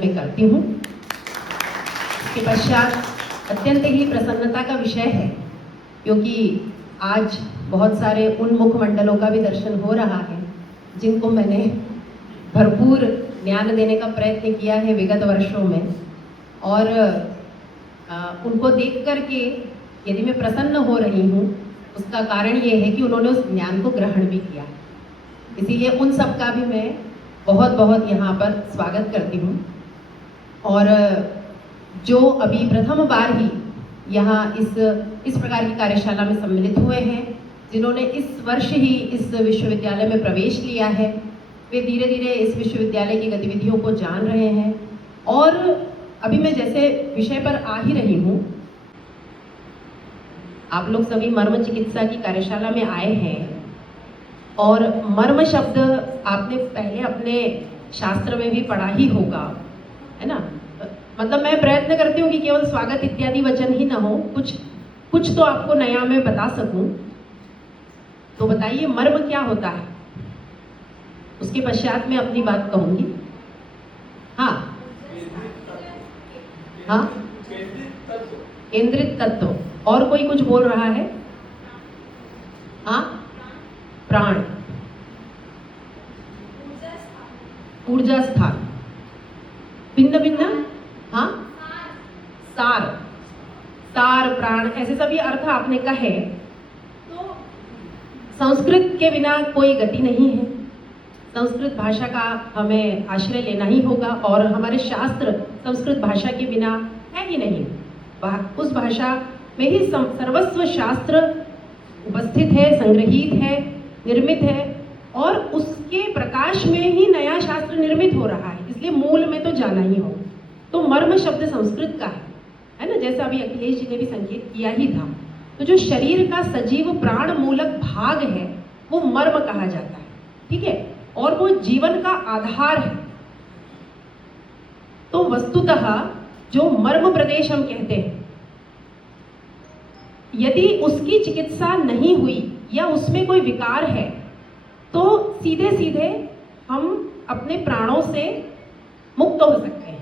मैं करती हूँ। इसके पश्चात अत्यंत ही प्रसन्नता का विषय है, क्योंकि आज बहुत सारे उन मुखमंडलों का भी दर्शन हो रहा है जिनको मैंने भरपूर ज्ञान देने का प्रयत्न किया है विगत वर्षों में, और उनको देख करके यदि मैं प्रसन्न हो रही हूँ उसका कारण ये है कि उन्होंने उस ज्ञान को ग्रहण भी किया। इसीलिए उन सब का भी मैं बहुत बहुत यहाँ पर स्वागत करती हूँ। और जो अभी प्रथम बार ही यहाँ इस प्रकार की कार्यशाला में सम्मिलित हुए हैं, जिन्होंने इस वर्ष ही इस विश्वविद्यालय में प्रवेश लिया है, वे धीरे धीरे इस विश्वविद्यालय की गतिविधियों को जान रहे हैं। और अभी मैं जैसे विषय पर आ ही रही हूँ, आप लोग सभी मर्म चिकित्सा की कार्यशाला में आए हैं, और मर्म शब्द आपने पहले अपने शास्त्र में भी पढ़ा ही होगा, है ना। मतलब मैं प्रयत्न करती हूँ कि केवल स्वागत इत्यादि वचन ही ना हो, कुछ तो आपको नया मैं बता सकूं। तो बताइए मर्म क्या होता है, उसके पश्चात मैं अपनी बात कहूंगी। हाँ हाँ, केंद्रित तत्व। और कोई कुछ बोल रहा है? हाँ, प्राण, ऊर्जा स्थान, भिन्न भिन्न, हाँ, सार, सार, प्राण, ऐसे सभी अर्थ आपने कहे। तो संस्कृत के बिना कोई गति नहीं है, संस्कृत भाषा का हमें आश्रय लेना ही होगा, और हमारे शास्त्र संस्कृत भाषा के बिना है ही नहीं। उस भाषा में ही सर्वस्व शास्त्र उपस्थित है, संग्रहित है, निर्मित है, और उसके प्रकाश में ही नया शास्त्र निर्मित हो रहा है, इसलिए मूल में तो जाना ही होगा। तो मर्म शब्द संस्कृत का है ना, जैसा अभी अखिलेश जी ने भी संकेत किया ही था। तो जो शरीर का सजीव प्राण मूलक भाग है वो मर्म कहा जाता है, ठीक है, और वो जीवन का आधार है। तो वस्तुतः जो मर्म प्रदेश हम कहते हैं, यदि उसकी चिकित्सा नहीं हुई या उसमें कोई विकार है तो सीधे सीधे हम अपने प्राणों से मुक्त हो सकते हैं।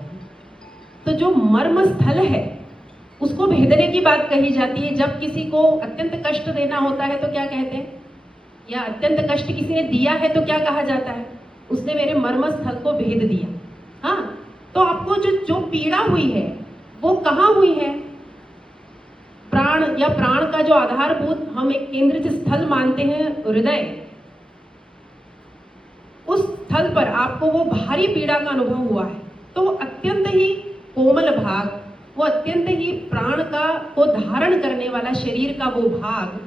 तो जो मर्म स्थल है उसको भेदने की बात कही जाती है। जब किसी को अत्यंत कष्ट देना होता है तो क्या कहते हैं, या अत्यंत कष्ट किसी ने दिया है तो क्या कहा जाता है, उसने मेरे मर्म स्थल को भेद दिया। हाँ, तो आपको जो पीड़ा हुई है वो कहाँ हुई है? प्राण, या प्राण का जो आधारभूत हम एक केंद्रित स्थल मानते हैं हृदय, उस स्थल पर आपको वो भारी पीड़ा का अनुभव हुआ है। तो अत्यंत ही कोमल भाग, वो अत्यंत ही प्राण को धारण करने वाला शरीर का वो भाग,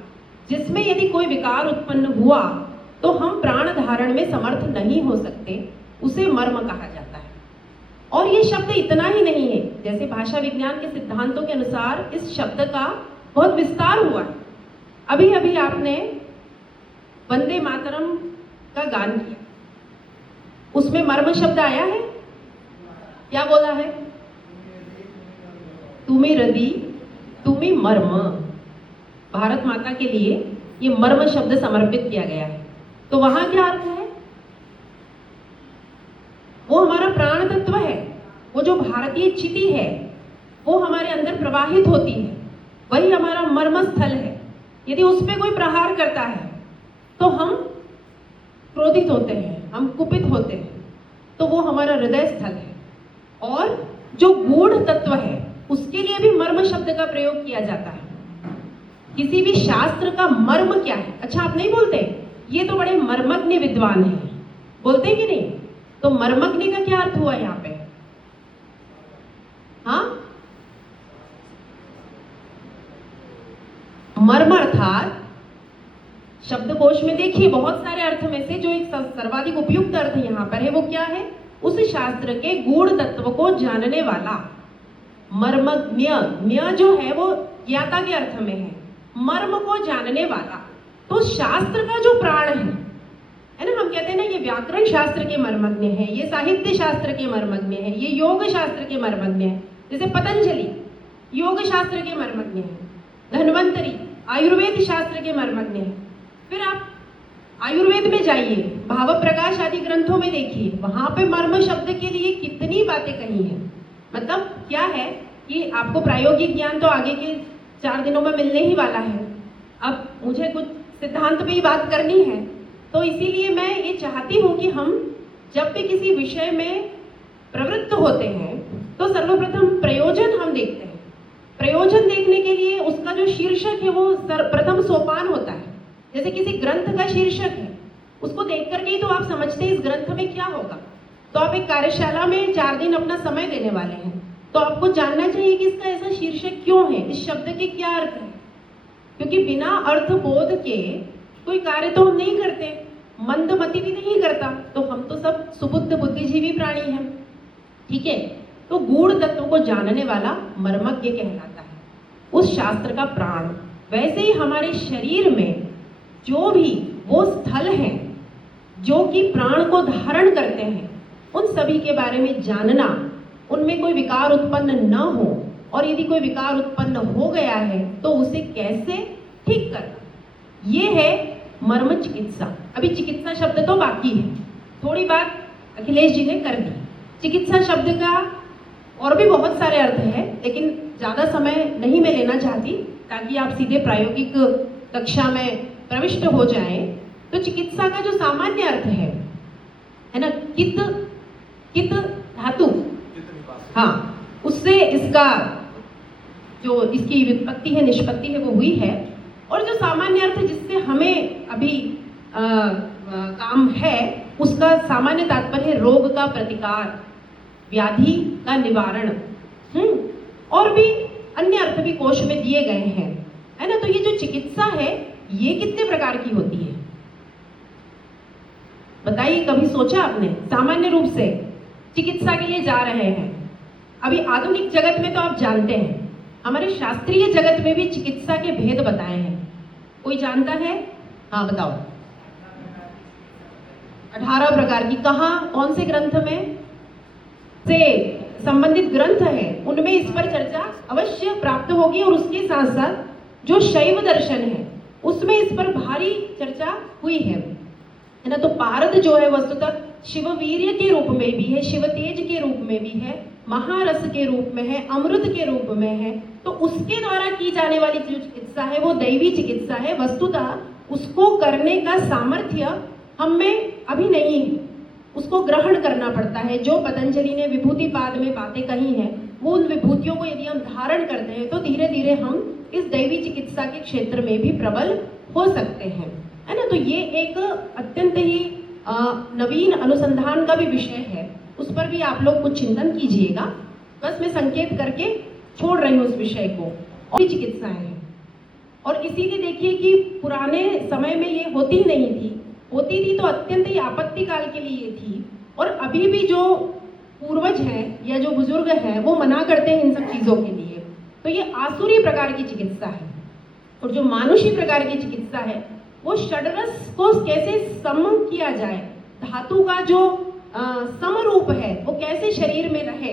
जिसमें यदि कोई विकार उत्पन्न हुआ तो हम प्राण धारण में समर्थ नहीं हो सकते, उसे मर्म कहा जाता है। और ये शब्द इतना ही नहीं है, जैसे भाषा विज्ञान के सिद्धांतों के अनुसार इस शब्द का बहुत विस्तार हुआ है। अभी अभी आपने वंदे मातरम का गान किया, उसमें मर्म शब्द आया है? क्या बोला है? तुम्हें हृदय, तुम्हें मर्म। भारत माता के लिए ये मर्म शब्द समर्पित किया गया है। तो वहां क्या अर्थ है? वो हमारा प्राण तत्व है, वो जो भारतीय चिति है वो हमारे अंदर प्रवाहित होती है, वही हमारा मर्म स्थल है। यदि उस पर कोई प्रहार करता है तो हम क्रोधित होते हैं, हम कुपित होते हैं, तो वो हमारा हृदय स्थल है। और जो गूढ़ तत्व है उसके लिए भी मर्म शब्द का प्रयोग किया जाता है। किसी भी शास्त्र का मर्म क्या है? अच्छा, आप नहीं बोलते ये तो बड़े मर्मज्ञ विद्वान हैं, बोलते हैं कि नहीं? तो मर्मज्ञ का क्या अर्थ हुआ यहाँ पे? हाँ, मर्म अर्थात शब्दकोश में देखिए बहुत सारे अर्थ में से जो एक सर्वाधिक उपयुक्त अर्थ यहाँ पर है वो क्या है? उस शास्त्र के गूढ़ तत्व को जानने वाला। मर्मज्ञ, ज्ञ जो है वो ज्ञाता के अर्थ में है, मर्म को जानने वाला। तो शास्त्र का जो प्राण है ना, हम कहते हैं ना ये व्याकरण शास्त्र के मर्मज्ञ है, ये साहित्य शास्त्र के मर्मज्ञ है, ये योग शास्त्र के मर्मज्ञ है। जैसे पतंजलि योग शास्त्र के मर्मज्ञ है, धन्वंतरी आयुर्वेद शास्त्र के मर्मज्ञ है। फिर आप आयुर्वेद में जाइए, भाव प्रकाश आदि ग्रंथों में देखिए, वहां पे मर्म शब्द के लिए कितनी बातें कही हैं। मतलब क्या है कि आपको प्रायोगिक ज्ञान तो आगे के 4 दिनों में मिलने ही वाला है। अब मुझे कुछ सिद्धांत पे ही बात करनी है, तो इसीलिए मैं ये चाहती हूँ कि हम जब भी किसी विषय में प्रवृत्त होते हैं तो सर्वप्रथम प्रयोजन हम देखते हैं। प्रयोजन देखने के लिए उसका जो शीर्षक है वो प्रथम सोपान होता है। जैसे किसी ग्रंथ का शीर्षक है, उसको देख करके ही तो आप समझते हैं इस ग्रंथ में क्या होगा। तो आप एक कार्यशाला में 4 दिन अपना समय देने वाले हैं, तो आपको जानना चाहिए कि इसका ऐसा शीर्षक क्यों है, इस शब्द के क्या अर्थ है। क्योंकि बिना अर्थ बोध के कोई कार्य तो हम नहीं करते, मंदमति भी नहीं करता, तो हम तो सब सुबुद्ध बुद्धिजीवी प्राणी हैं। ठीक है, तो गूढ़ तत्व को जानने वाला मर्मज्ञ कहलाता है, उस शास्त्र का प्राण। वैसे ही हमारे शरीर में जो भी वो स्थल हैं जो कि प्राण को धारण करते हैं, उन सभी के बारे में जानना, उनमें कोई विकार उत्पन्न न हो, और यदि कोई विकार उत्पन्न हो गया है तो उसे कैसे ठीक करना, ये है मर्म चिकित्सा। अभी चिकित्सा शब्द तो बाकी है, थोड़ी बात अखिलेश जी ने कर दी। चिकित्सा शब्द का और भी बहुत सारे अर्थ हैं, लेकिन ज़्यादा समय नहीं मैं लेना चाहती ताकि आप सीधे प्रायोगिक कक्षा में प्रविष्ट हो जाएं। तो चिकित्सा का जो सामान्य अर्थ है ना, कित धातु, हाँ, उससे इसका जो इसकी व्युत्पत्ति है, निष्पत्ति है, वो हुई है। और जो सामान्य अर्थ जिससे हमें अभी काम है, उसका सामान्य तात्पर्य रोग का प्रतिकार, व्याधि का निवारण, और भी अन्य अर्थ भी कोश में दिए गए हैं, है ना। तो ये जो चिकित्सा है ये कितने प्रकार की होती है बताइए, कभी सोचा आपने? सामान्य रूप से चिकित्सा के लिए जा रहे हैं, अभी आधुनिक जगत में तो आप जानते हैं, हमारे शास्त्रीय जगत में भी चिकित्सा के भेद बताए हैं। कोई जानता है? हाँ बताओ। 18 प्रकार की। कहाँ, कौन से ग्रंथ में से संबंधित ग्रंथ है उनमें इस पर चर्चा अवश्य प्राप्त होगी, और उसके साथ साथ जो शैव दर्शन है उसमें इस पर भारी चर्चा हुई है ना। तो पारद जो है वस्तुतः शिववीर्य के रूप में भी है, शिव तेज के रूप में भी है, महारस के रूप में है, अमृत के रूप में है। तो उसके द्वारा की जाने वाली जो चिकित्सा है वो दैवी चिकित्सा है। वस्तुतः उसको करने का सामर्थ्य हम में अभी नहीं है, उसको ग्रहण करना पड़ता है। जो पतंजलि ने विभूति पाद में बातें कही हैं, वो उन विभूतियों को यदि हम धारण करते हैं तो धीरे धीरे हम इस दैवी चिकित्सा के क्षेत्र में भी प्रबल हो सकते हैं, है ना। तो ये एक अत्यंत ही नवीन अनुसंधान का भी विषय है, उस पर भी आप लोग कुछ चिंतन कीजिएगा। बस मैं संकेत करके छोड़ रही हूँ उस विषय को। और चिकित्साएं हैं, और इसीलिए देखिए कि पुराने समय में ये होती नहीं थी, होती थी तो अत्यंत ही आपत्ति काल के लिए थी। और अभी भी जो पूर्वज हैं या जो बुजुर्ग हैं वो मना करते हैं इन सब चीज़ों के लिए। तो ये आसुरी प्रकार की चिकित्सा है। और जो मानुषी प्रकार की चिकित्सा है वो षड्रस को कैसे सम किया जाए, धातु का जो समरूप है वो कैसे शरीर में रहे,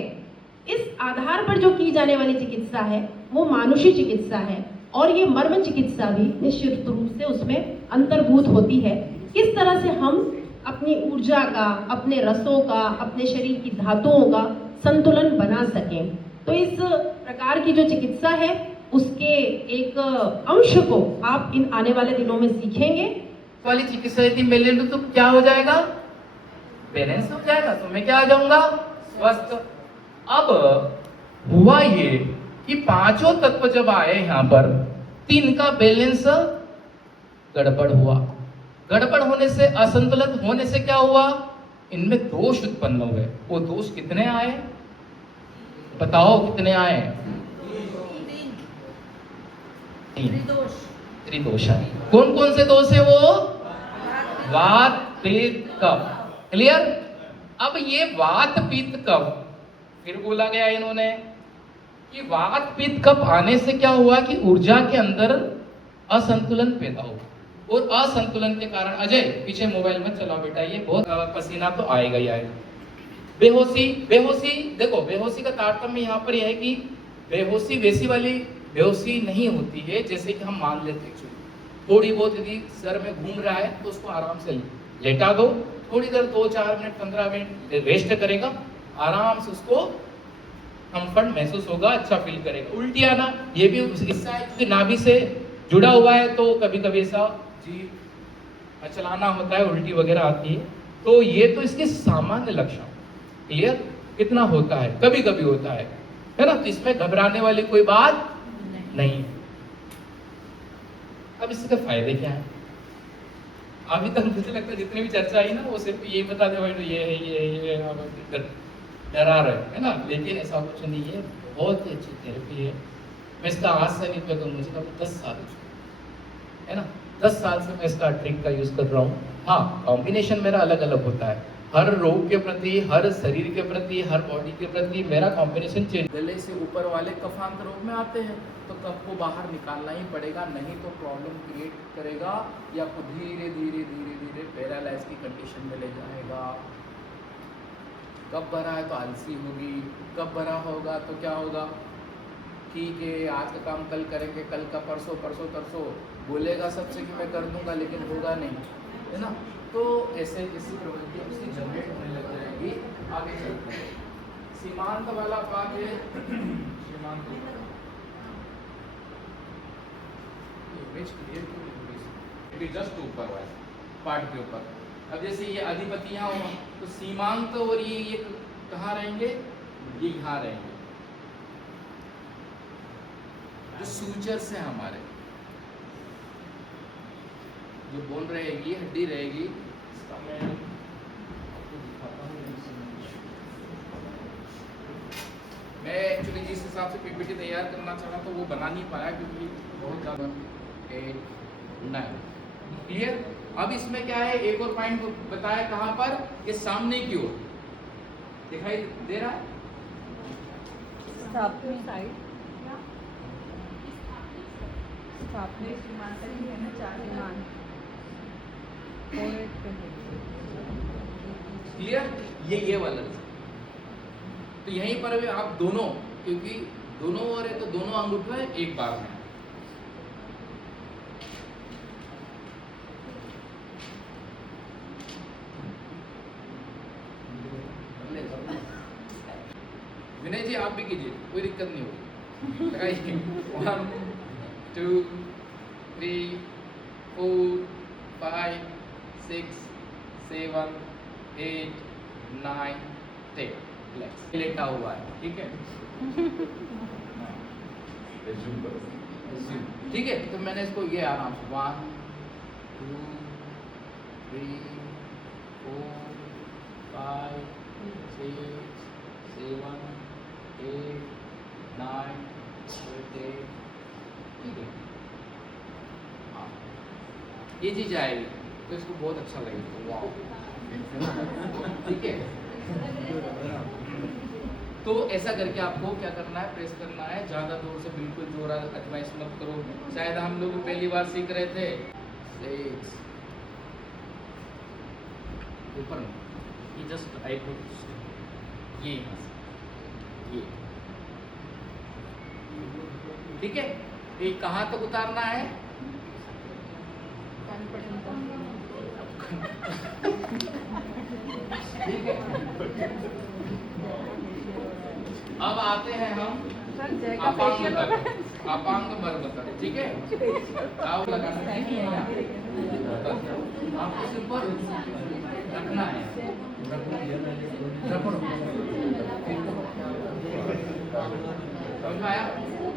इस आधार पर जो की जाने वाली चिकित्सा है वो मानुषी चिकित्सा है। और ये मर्म चिकित्सा भी निश्चित रूप से उसमें अंतर्भूत होती है। किस तरह से हम अपनी ऊर्जा का, अपने रसों का, अपने शरीर की धातुओं का संतुलन बना सकें। तो इस प्रकार की जो चिकित्सा है उसके एक अंश को आप इन आने वाले दिनों में सीखेंगे। वाली चिकित्सा यदि मैं ले लूं तो क्या हो जाएगा? बैलेंस हो जाएगा, तो मैं क्या आ जाऊंगा? स्वस्थ। अब हुआ ये कि पांचों तत्व जब आए यहाँ पर, तीन का बैलेंस गड़बड़ हुआ। गड़बड़ होने से, असंतुलित होने से क्या हुआ? इनमें दोष उत्पन्न हो गए। वो दोष कितने आए बताओ? कितने आए? त्रिदोष है। कौन कौन से दोष है वो? वात, पित्त, कफ। क्लियर? अब ये वात, पित्त, कफ फिर बोला गया इन्होंने कि वात, पित्त, कफ आने से क्या हुआ कि ऊर्जा के अंदर असंतुलन पैदा हुआ। और असंतुलन के कारण, अजय पीछे मोबाइल में चलाओ बेटा, ये बहुत पसीना तो आएगा ही आएगा। बेहोशी, बेहोशी देखो, बेहोशी का तारतम्य यहाँ पर यह है कि बेहोशी वैसी वाली बेहोशी नहीं होती है जैसे कि हम मान लेते हैं। थोड़ी बहुत यदि सर में घूम रहा है तो उसको आराम से लेटा दो, थोड़ी देर 2-4 मिनट 15 मिनट रेस्ट करेगा, आराम से उसको कंफर्ट महसूस होगा, अच्छा फील करेगा। उल्टी आना ये भी हिस्सा है क्योंकि नाभि से जुड़ा हुआ है, तो कभी कभी ऐसा जी चलाना होता है, उल्टी वगैरह आती है। तो ये तो इसके सामान्य लक्षण, क्लियर? कितना होता है, कभी कभी होता है ना, तो इसमें घबराने वाली कोई बात नहीं। अब इसके फायदे क्या है? अभी तक मुझे लगता है जितनी भी चर्चा आई ना वो सिर्फ यही बता दे भाई ये है ये है, डरा रहे है ना, लेकिन ऐसा कुछ नहीं है, बहुत ही अच्छी थेरेपी है। मैं इसका आज से नहीं कहता, मुझे कभी 10 साल है ना, 10 साल से मैं इसका ट्रिक का यूज कर रहा हूँ। हाँ, कॉम्बिनेशन मेरा अलग अलग होता है, हर रोग के प्रति, हर शरीर के प्रति, हर बॉडी के प्रति मेरा कॉम्बिनेशन चेंज। गले से ऊपर वाले कफांत रोग में आते हैं तो कफ को बाहर निकालना ही पड़ेगा, नहीं तो प्रॉब्लम क्रिएट करेगा या आपको धीरे धीरे धीरे धीरे पैरालाइज की कंडीशन में ले जाएगा। कब भरा है तो आलसी होगी, कब भरा होगा तो क्या होगा, ठीक है आज का काम कल करेंगे, कल का परसों, परसों तरसों बोलेगा सबसे कि मैं कर दूंगा, लेकिन होगा नहीं, है ना। तो ऐसे जैसी प्रवृत्ति उसकी जनरेट होने लग जाएगी। आगे चलते हैं, सीमांत वाला पार्ट है, सीमांत जस्ट ऊपर वाला पार्ट के ऊपर। अब जैसे ये अधिपति यहाँ हो तो सीमांत और ये कहाँ रहेंगे, ये यहाँ रहेंगे, जो सूचर्स है हमारे, जो बोन रहेगी, हड्डी रहेगी, इसका मैं आपको दिखाता हूँ। मैं एक्चुअली जिस हिसाब से पीपीटी तैयार करना चाहा तो वो बना नहीं पाया क्योंकि बहुत ज़्यादा 8 9 क्लियर। अब इसमें क्या है, एक और पॉइंट बताया कहाँ पर, ये सामने की ओर दिखाई दे रहा है, क्लियर, ये वाला। तो यहीं पर भी आप दोनों, क्योंकि दोनों ओर है तो दोनों अंगूठे एक बार में, विनय जी आप भी कीजिए, कोई दिक्कत नहीं होगी। लगाइए 1 2 3 4 5 6 7 8 9 10 लेटा हुआ है, ठीक है। ठीक है, तो मैंने इसको ये आराम से 1 2 3 4 5 6 7 8 9 10, ठीक है। हाँ, ये चीज आएगी तो इसको बहुत अच्छा लगेगा, वाओ, ठीक है। तो ऐसा करके आपको क्या करना है, प्रेस करना है, ज़्यादा जोर से बिल्कुल जोर आजमाइश मत करो, शायद हम लोग पहली बार सीख रहे थे। 6 ऊपर में, ये जस्ट आईब्रो, ये ठीक है। ये कहाँ तक उतारना है, ठीक है। अब आते हैं हम अपांग तक, अपांग वर्ग तक, ठीक है। आप लगाना नहीं है, आपको सिर्फ रखना है, समझ में आया?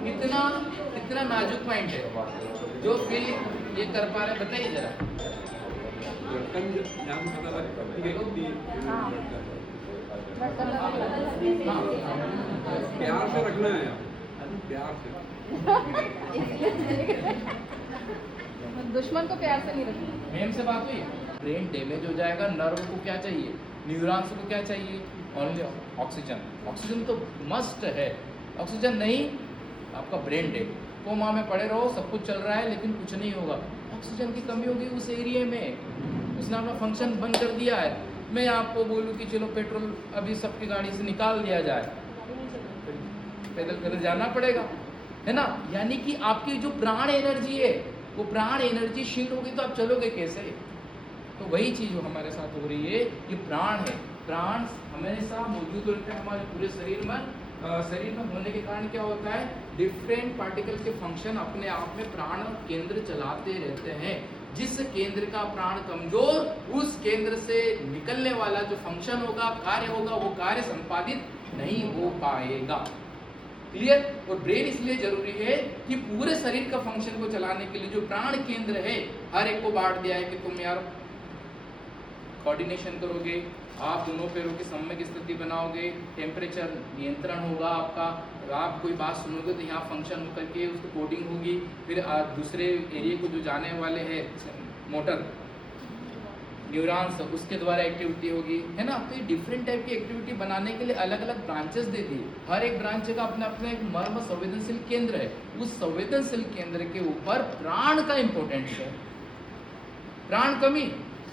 कितना नाजुक पॉइंट है जो फील ये कर पा रहे, बताइए जरा। प्यार से रखना है, प्यार से। दुश्मन को प्यार से नहीं रखना। मेम से बात हुई, ब्रेन डैमेज हो जाएगा, नर्व को क्या चाहिए, न्यूरॉन्स को क्या चाहिए, ओनली ऑक्सीजन। ऑक्सीजन तो मस्ट है, ऑक्सीजन नहीं आपका ब्रेन डेड, कोमा में पड़े रहो, सब कुछ चल रहा है लेकिन कुछ नहीं होगा, ऑक्सीजन की कमी होगी उस एरिया में, उसने अपना फंक्शन बंद कर दिया है। मैं आपको बोलूँ कि चलो पेट्रोल अभी सबकी गाड़ी से निकाल दिया जाए, पैदल जाना पड़ेगा, है ना। यानी कि आपकी जो प्राण एनर्जी है वो प्राण एनर्जी शील्ड होगी तो आप चलोगे कैसे, तो वही चीज जो हमारे साथ हो रही है, ये प्राण है। प्राण हमेशा मौजूद रहता है हमारे पूरे शरीर में। शरीर में होने के कारण क्या होता है, डिफरेंट पार्टिकल के फंक्शन अपने आप में प्राण केंद्र चलाते रहते हैं। जिस केंद्र का प्राण कमजोर, उस केंद्र से निकलने वाला जो फंक्शन होगा, कार्य होगा, वो कार्य संपादित नहीं हो पाएगा। क्लियर? और ब्रेन इसलिए जरूरी है कि पूरे शरीर का फंक्शन को चलाने के लिए जो प्राण केंद्र है, हर एक को बांट दिया है कि तुम यार कोऑर्डिनेशन करोगे, आप दोनों पैरों की सम्यक स्थिति बनाओगे, टेम्परेचर नियंत्रण होगा आपका, आप कोई बात सुनोगे तो यहाँ फंक्शन होकर के उसको कोडिंग होगी, फिर दूसरे एरिया को जो जाने वाले हैं मोटर न्यूरॉन्स, उसके द्वारा एक्टिविटी होगी, है ना। तो ये डिफरेंट टाइप की एक्टिविटी बनाने के लिए अलग अलग ब्रांचेस दे दी। हर एक ब्रांच का अपना अपना एक मर्म संवेदनशील केंद्र है। उस संवेदनशील केंद्र के ऊपर प्राण का इंपॉर्टेंट है। प्राण कमी,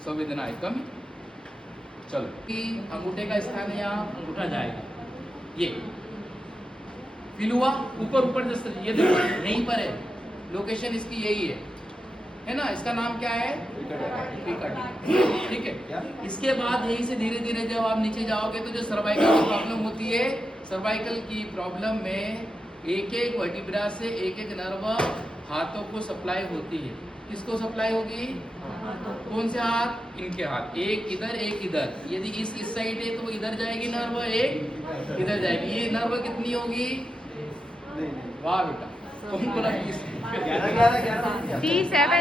संवेदनाएं कमी। चलो कि अंगूठे का स्थान है, यहाँ अंगूठा जाएगा, ये फील हुआ, ऊपर ऊपर जैसे ये देखो यहीं पर है, लोकेशन इसकी यही है ना। इसका नाम क्या है, ठीक है। इसके बाद यहीं से धीरे धीरे जब आप नीचे जाओगे तो जो सर्वाइकल की प्रॉब्लम होती है, सर्वाइकल की प्रॉब्लम में एक एक वर्टिब्रा से एक एक नर्व हाथों को सप्लाई होती है। किसको सप्लाई होगी, कौन से हाथ, इनके हाथ, एक इधर एक इधर। यदि इस साइड है तो इधर जाएगी नर्व, एक इधर जाएगी। ये नर्व कितनी होगी, वाह बेटा, कौन बोला C7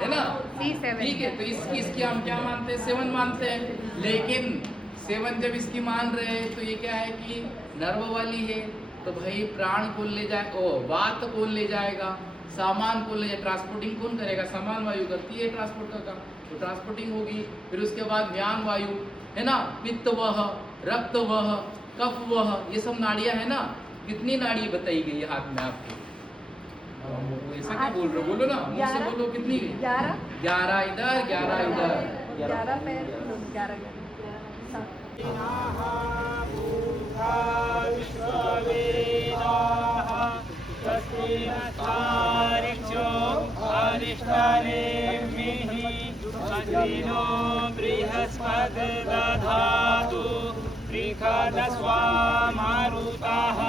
है ना, C7 ठीक है। तो इसकी हम क्या मानते हैं, 7 मानते हैं। लेकिन 7 जब इसकी मान रहे हैं तो ये क्या है कि नर्व वाली है, तो भाई प्राण कौन ले जाए, ओ वात कौन ले जाएगा, सामान कौन ले जाए, ट्रांसपोर्टिंग कौन करेगा, सामान वायु करती है ट्रांसपोर्टर का, तो ट्रांसपोर्टिंग होगी। फिर उसके बाद व्यान वायु, है ना, पित्त वह, रक्त वह, कफ वह, ये सब नाड़ियां है ना। कितनी नाड़ी बताई गई है हाथ में आपके, ऐसा क्या बोल रहे हो, बोलो ना, मुझसे बोलो कितनी, 11 इधर 11 इधर, 11 पैर 11 बृहस्पतिर्दधातु त्रिखदस्वा मारुताः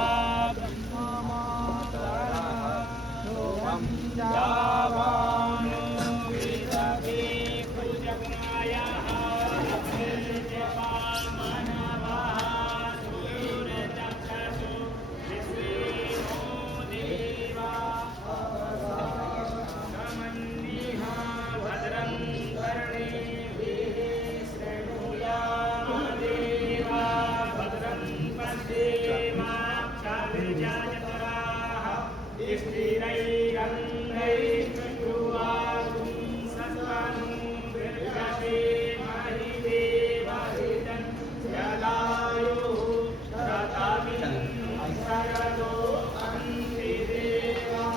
जावानो विदधे कुजग्नायाः निर्जपामनवः सुयुर्चक्षसु विश्वेनो देवा समन्निहा भद्रं कर्णेभिः शृणुयामदेवा भद्रं पश्येमाक्षाभिर्जयतराः स्थिरैरङ्गैर्विष्णुवागुं सत्त्वनुर्विर्गते महिदेवहितं जलायुः शतमिन्द्रगतो अन्तिदेवा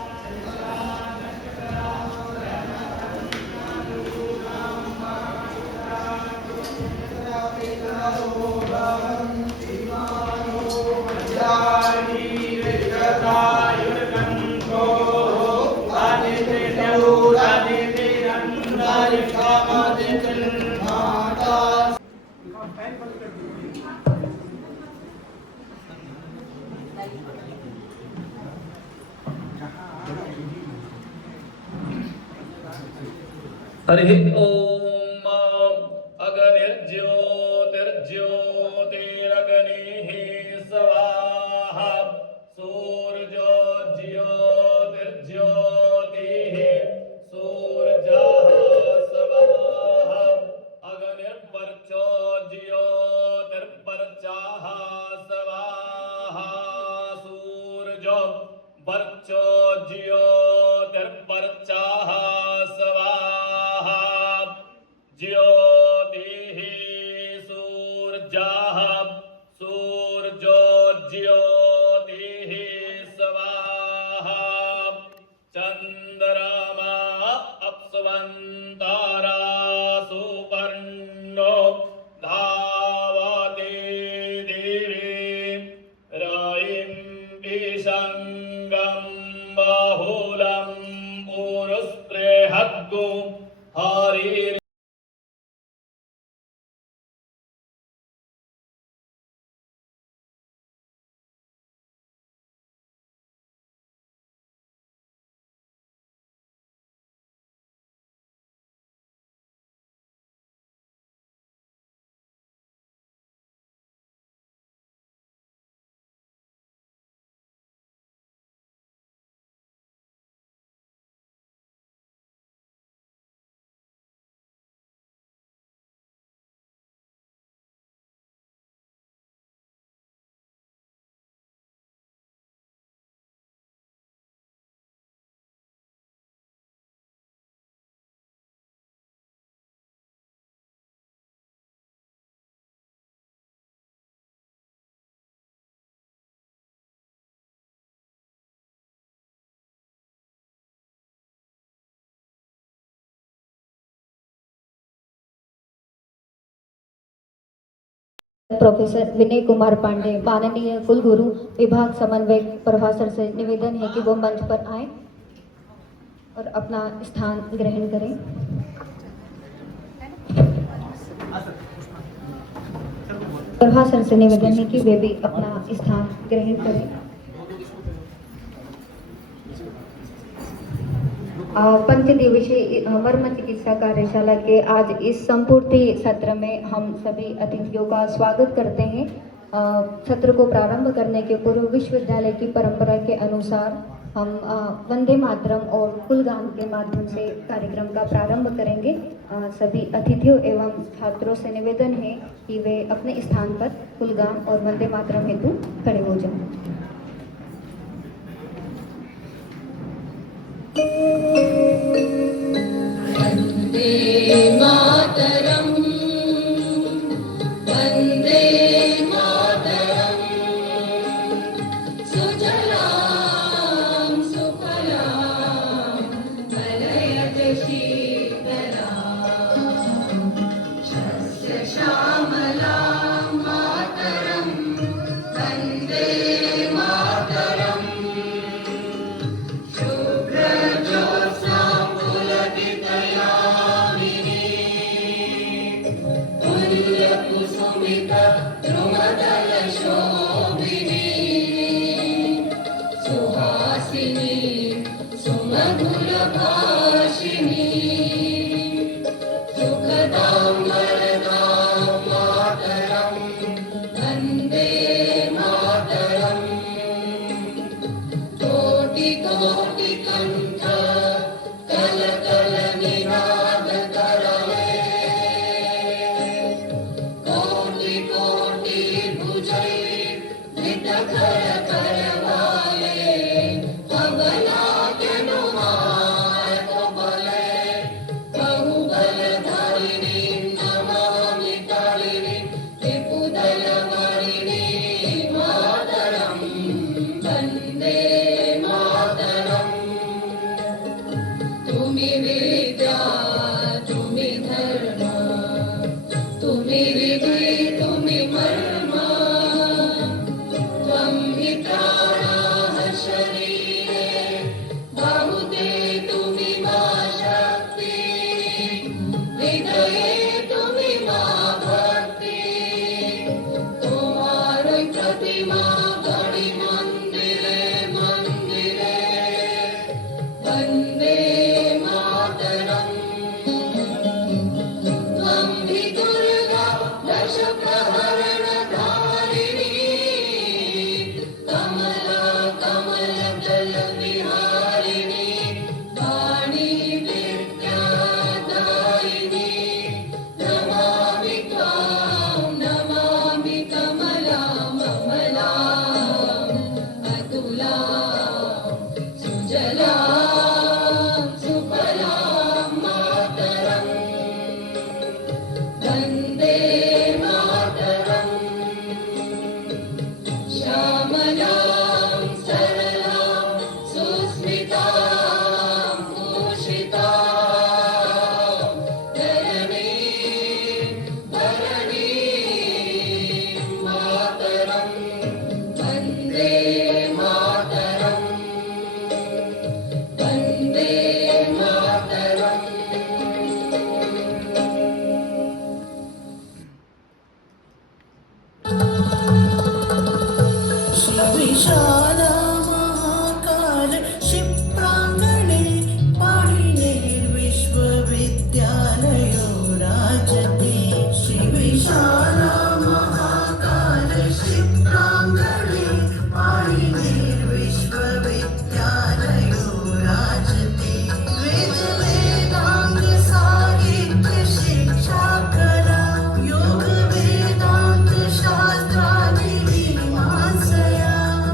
हरि ओम अग्निर्ज्योतिर्ज्योतिरग्निः स्वाहा सूर्यो ज्योतिर्ज्योतिः सूर्यः स्वाहा अग्निर्वर्चो ज्योतिर्वर्चः स्वाहा सूर्यो वर्चो ज्योतिर्वर्चः स्वाहा ज्योतिः सूर्यः सूर्यो ज्योतिः स्वाहा चन्द्रमा अप्सुवन्तारा सुपर्णो धावति दिवि रयिं विशङ्गं बहुलं पुरुस्पृहद्गु हरि प्रोफेसर विनय कुमार पांडे, माननीय कुलगुरु विभाग समन्वयक प्रभा सर से निवेदन है कि वो मंच पर आए और अपना स्थान ग्रहण करें। प्रभा सर से निवेदन है कि वे भी अपना स्थान ग्रहण करें। पंच दिवसीय मर्म चिकित्सा कार्यशाला के आज इस संपूर्ति सत्र में हम सभी अतिथियों का स्वागत करते हैं। सत्र को प्रारंभ करने के पूर्व विश्वविद्यालय की परंपरा के अनुसार हम वंदे मातरम और कुलगान के माध्यम से कार्यक्रम का प्रारंभ करेंगे। सभी अतिथियों एवं छात्रों से निवेदन है कि वे अपने स्थान पर कुलगान और वंदे मातरम हेतु खड़े हो जाएं। वंदे मातरम, वंदे मातरम, सुजलां सुफलां मलयज शीतलां, शस्य श्यामलां मातरं वंदे मातरम्।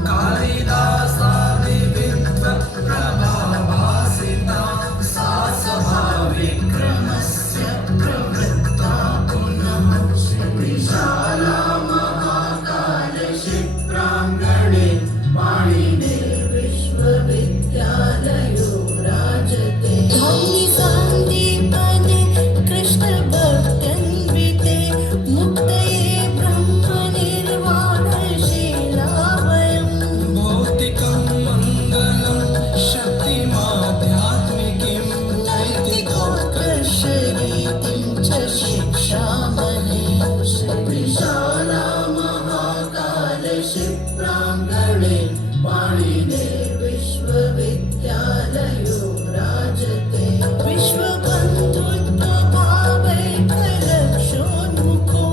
कालिदास क्षिप्राङ्गणे पाणिने विश्वविद्यालयो राजते विश्वबन्धुत्वभावैकलक्षोन्मुखो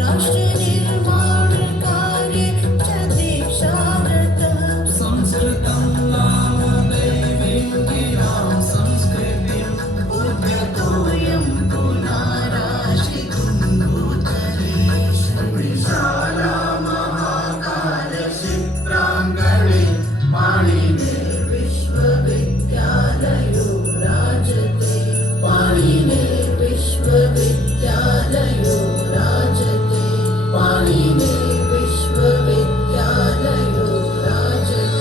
राष्ट्रनिर्माणकार्ये च दीक्षारतः संस्कृतं नाम दैवीं गिरां संस्कृतिं उद्यतोऽयं पुनाराशितुं भूतले विशाला महाकाल क्षिप्राङ्गणे पाणिने विश्वविद्यालयो राजते पाणिने विश्वविद्यालयो राजते पाणिने विश्वविद्यालयो राजते।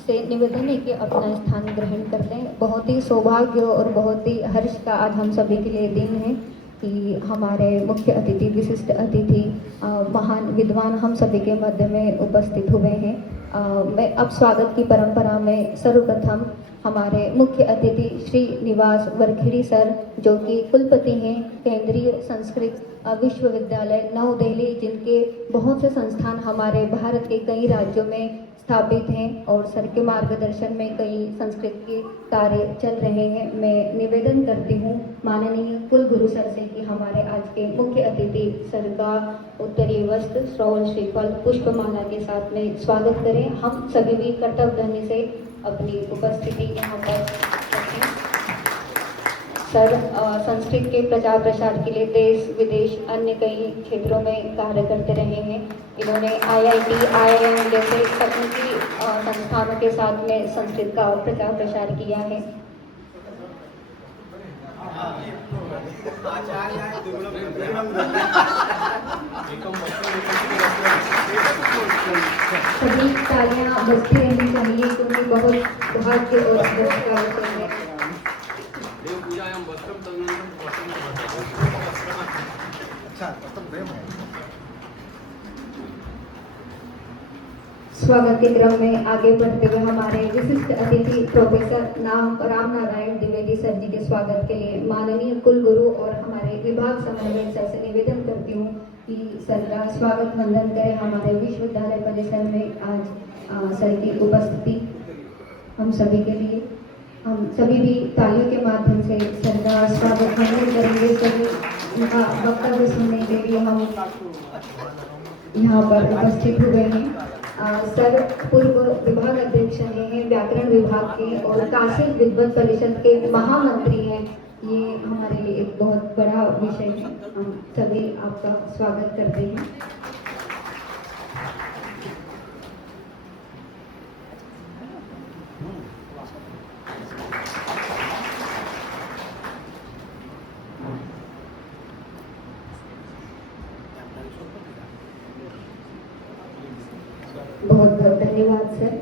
से निवेदन है कि अपना स्थान ग्रहण कर लें। बहुत ही सौभाग्य और बहुत ही हर्ष का आज हम सभी के लिए दिन है कि हमारे मुख्य अतिथि विशिष्ट अतिथि महान विद्वान हम सभी के मध्य में उपस्थित हुए हैं। मैं अब स्वागत की परंपरा में सर्वप्रथम हमारे मुख्य अतिथि श्री निवास वरखेड़ी सर, जो कि कुलपति हैं केंद्रीय संस्कृत विश्वविद्यालय नव दिल्ली, जिनके बहुत से संस्थान हमारे भारत के कई राज्यों में स्थापित हैं और सर के मार्गदर्शन में कई संस्कृत के कार्य चल रहे हैं। मैं निवेदन करती हूँ माननीय कुलगुरु सर से कि हमारे आज के मुख्य अतिथि सर का उत्तरीय वस्त्र, श्रवण श्रीफल, पुष्पमाला के साथ में स्वागत करें। हम सभी भी कर्तव्य ध्वनि से अपनी उपस्थिति यहाँ पर रखें। सर संस्कृत के प्रचार प्रसार के लिए देश विदेश अन्य कई क्षेत्रों में कार्य करते रहे हैं। इन्होंने IIT, IIM जैसे तकनीकी संस्थानों के साथ में संस्कृत का प्रचार प्रसार किया है। सभी तालियां बजती रहनी चाहिए क्योंकि बहुत भाग्य और अदृष्ट का विषय है। देवपूजायां वस्त्रं तदनन्तरं स्वागत के क्रम में आगे बढ़ते हुए हमारे विशिष्ट अतिथि प्रोफेसर राम नारायण द्विवेदी सर जी के स्वागत के लिए माननीय कुलगुरु और हमारे विभाग समन्वयक सर से निवेदन करती हूँ कि सर का स्वागत वंदन करें हमारे विश्वविद्यालय परिसर में। आज सर की उपस्थिति हम सभी के लिए, हम सभी भी तालियों के माध्यम से सर का स्वागत वंदन करेंगे। सभी उनका वक्तव्य सुनने के लिए हम यहाँ पर उपस्थित हुए हैं। सर पूर्व विभाग अध्यक्ष रहे हैं व्याकरण विभाग के और काशी विद्वत परिषद के महामंत्री हैं। ये हमारे लिए एक बहुत बड़ा विषय है। हम सभी आपका स्वागत करते हैं। बहुत बहुत धन्यवाद सर।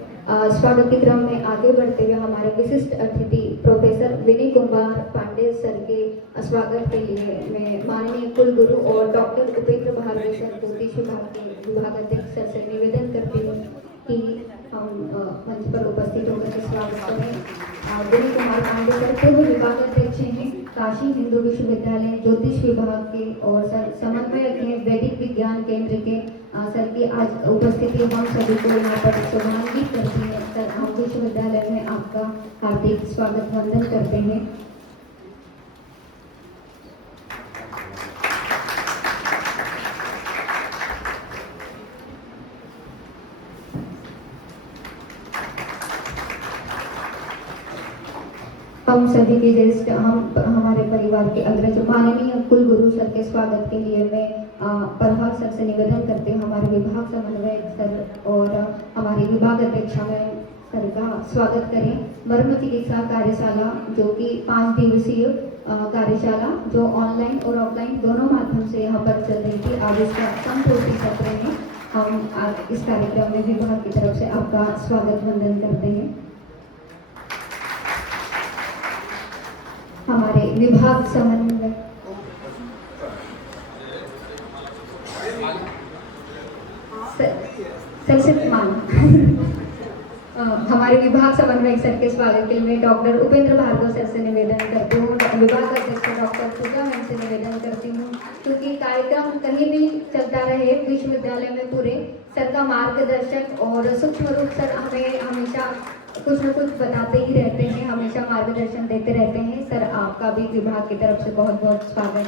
स्वागत के क्रम में आगे बढ़ते हुए हमारे विशिष्ट अतिथि प्रोफेसर विनय कुमार पांडे सर के स्वागत के लिए मैं माननीय कुलगुरु और डॉक्टर उपेंद्र भारती सर ज्योतिष विभाग के विभागाध्यक्ष सर से निवेदन करती हूँ कि हम मंच पर उपस्थित होकर के स्वागत करें। विनय कुमार पांडे सर पूर्व विभागाध्यक्ष हैं काशी हिंदू विश्वविद्यालय ज्योतिष विभाग के और सर समन्वयक हैं वैदिक विज्ञान केंद्र के। सर की आज उपस्थिति हम सभी को यहाँ पर शुभान्वित करती है। सर हम विश्वविद्यालय में आपका हार्दिक स्वागत वंदन करते हैं। हम सभी के ज्येष्ठ हमारे परिवार के अग्रज माननीय कुलगुरु सर के स्वागत के लिए मैं प्रभाग सर से निवेदन करते हैं हमारे विभाग समन्वयक सर और हमारी विभाग अध्यक्षा में सर का स्वागत करें। मर्म चिकित्सा कार्यशाला जो कि 5 दिवसीय कार्यशाला जो ऑनलाइन और ऑफलाइन दोनों माध्यम से यहाँ पर चल रही थी, आज इसका संपूर्ण सत्र है। हम आज इस कार्यक्रम में विभाग की तरफ से आपका स्वागत वंदन करते हैं। हमारे विभाग समन्वय सर से मान हमारे विभाग समन्वयक सर के स्वागत के लिए मैं डॉक्टर उपेंद्र भार्गव सर से निवेदन करती हूँ, विभाग अध्यक्ष डॉक्टर पूजा मैम से निवेदन करती हूँ, क्योंकि कार्यक्रम कहीं भी चलता रहे विश्वविद्यालय में पूरे सर का मार्गदर्शक और सूक्ष्म रूप सर हमें हमेशा कुछ न कुछ बताते ही रहते हैं, हमेशा मार्गदर्शन देते रहते हैं। सर आपका भी विभाग की तरफ से बहुत बहुत स्वागत।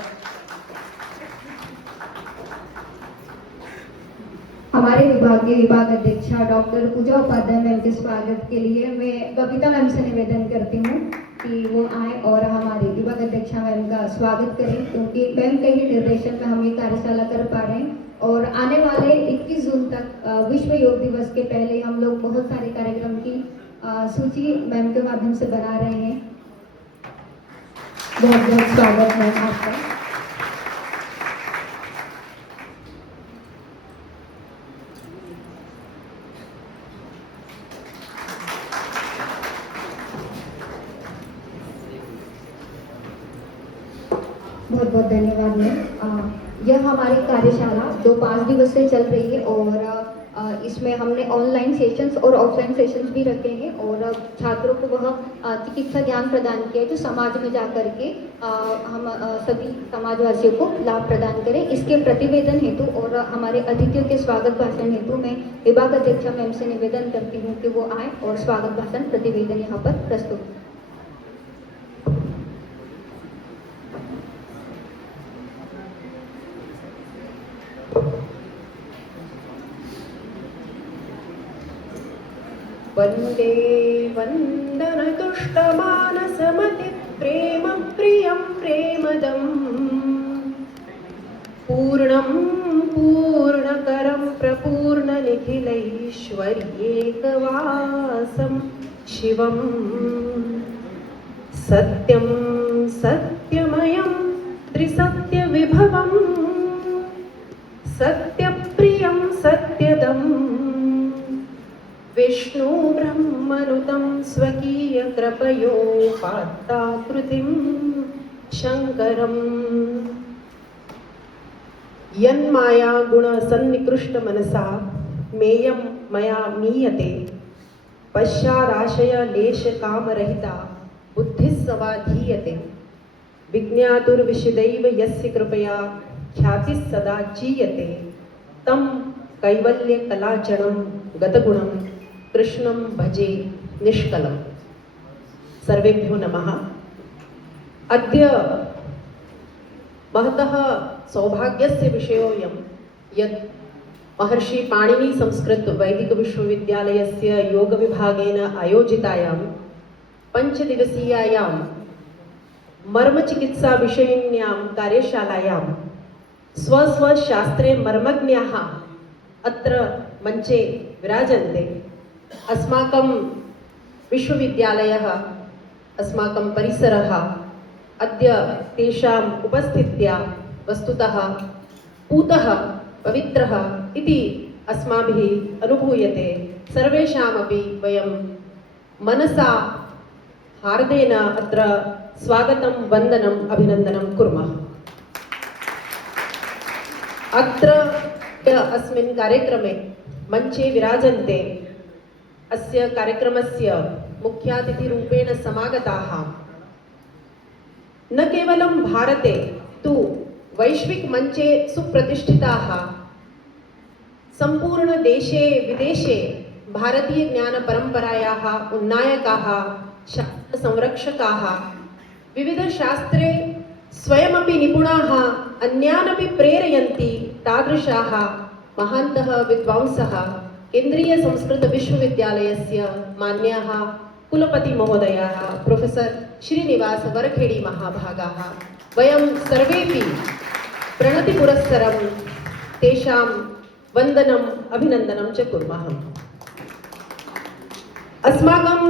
हमारे विभाग के विभाग अध्यक्षा डॉक्टर पूजा उपाध्याय मैम के स्वागत के लिए मैं बबीता मैम से निवेदन करती हूँ कि वो आए और हमारे विभाग अध्यक्षा मैम का स्वागत करें, क्योंकि मैम के ही निर्देशन में हम ये कार्यशाला कर पा रहे हैं। और आने वाले 21 जून तक विश्व योग दिवस के पहले हम लोग बहुत सारे कार्यक्रम की सूची मैम के माध्यम से बना रहे हैं। बहुत बहुत स्वागत मैम आपका। बहुत बहुत धन्यवाद मैम। यह हमारी कार्यशाला जो 5 दिवस से चल रही है और इसमें हमने ऑनलाइन सेशंस और ऑफलाइन सेशंस भी रखे हैं और छात्रों को वह चिकित्सा ज्ञान प्रदान किया है जो समाज में जा कर के हम सभी समाजवासियों को लाभ प्रदान करें। इसके प्रतिवेदन हेतु और हमारे अतिथियों के स्वागत भाषण हेतु मैं विभाग अध्यक्षा मैम से निवेदन करती हूँ कि वो आए और स्वागत भाषण प्रतिवेदन यहाँ पर प्रस्तुत। वन्दे वन्दनतुष्टमानसमति प्रेम प्रियं प्रेमदम् पूर्णं पूर्णकरं प्रपूर्णनिखिलैश्वर्येकवासं शिवं सत्यं सत्यमयं त्रिसत्यविभवं सत्यप्रियं सत्यदम् विष्णु ब्रह्मनुतं स्वकीय कृपयोपात्ताकृतिं शङ्करम् यन्माया गुण सन्निकृष्ट मनसा मेयं मया मीयते पश्चादाशय लेश कामरहिता बुद्धिः सवाधीयते विज्ञातुर्विशदैव यस्य कृपया ख्यातिः सदा चीयते तं कैवल्य कलाचणं गतगुणं कृष्णं भजे निष्कलम्। सर्वेभ्यो नमः। अद्य महतः सौभाग्यस्य विषयोऽयं यत् महर्षि पाणिनि संस्कृत वैदिक विश्वविद्यालयस्य योगविभागेन आयोजितायां 5 दिवसीयायां मर्मचिकित्सा विषयिण्यां कार्यशालायां स्वस्वशास्त्रे मर्मज्ञाः अत्र मञ्चे विराजन्ते। अस्माकं विश्वविद्यालयः अस्माकं परिसरः अद्य तेषाम् उपस्थित्या वस्तुतः पूतः पवित्रः इति अस्माभिः अनुभूयते। सर्वेषामपि वयं मनसा हार्देन अत्र स्वागतं वन्दनम् अभिनन्दनं कुर्मः। अत्र अस्मिन् कार्यक्रमे मञ्चे विराजन्ते अस्य कार्यक्रमस्य मुख्यातिथिरूपेण समागताः न केवलं भारते तु वैश्विकमञ्चे सुप्रतिष्ठिताः सम्पूर्ण देशे विदेशे भारतीयज्ञानपरम्परायाः उन्नायकाः शास्त्रसंरक्षकाः विविधशास्त्रे स्वयमपि निपुणाः अन्यानपि प्रेरयन्ति तादृशाः महान्तः विद्वांसः केन्द्रीय संस्कृत विश्वविद्यालयस्य मान्याः कुलपतिमहोदयाः प्रोफेसर श्रीनिवास वरखेडी महाभागाः वयं सर्वेपि प्रणतिपुरस्सरं तेषां वन्दनम् अभिनन्दनं च कुर्मः। अस्माकं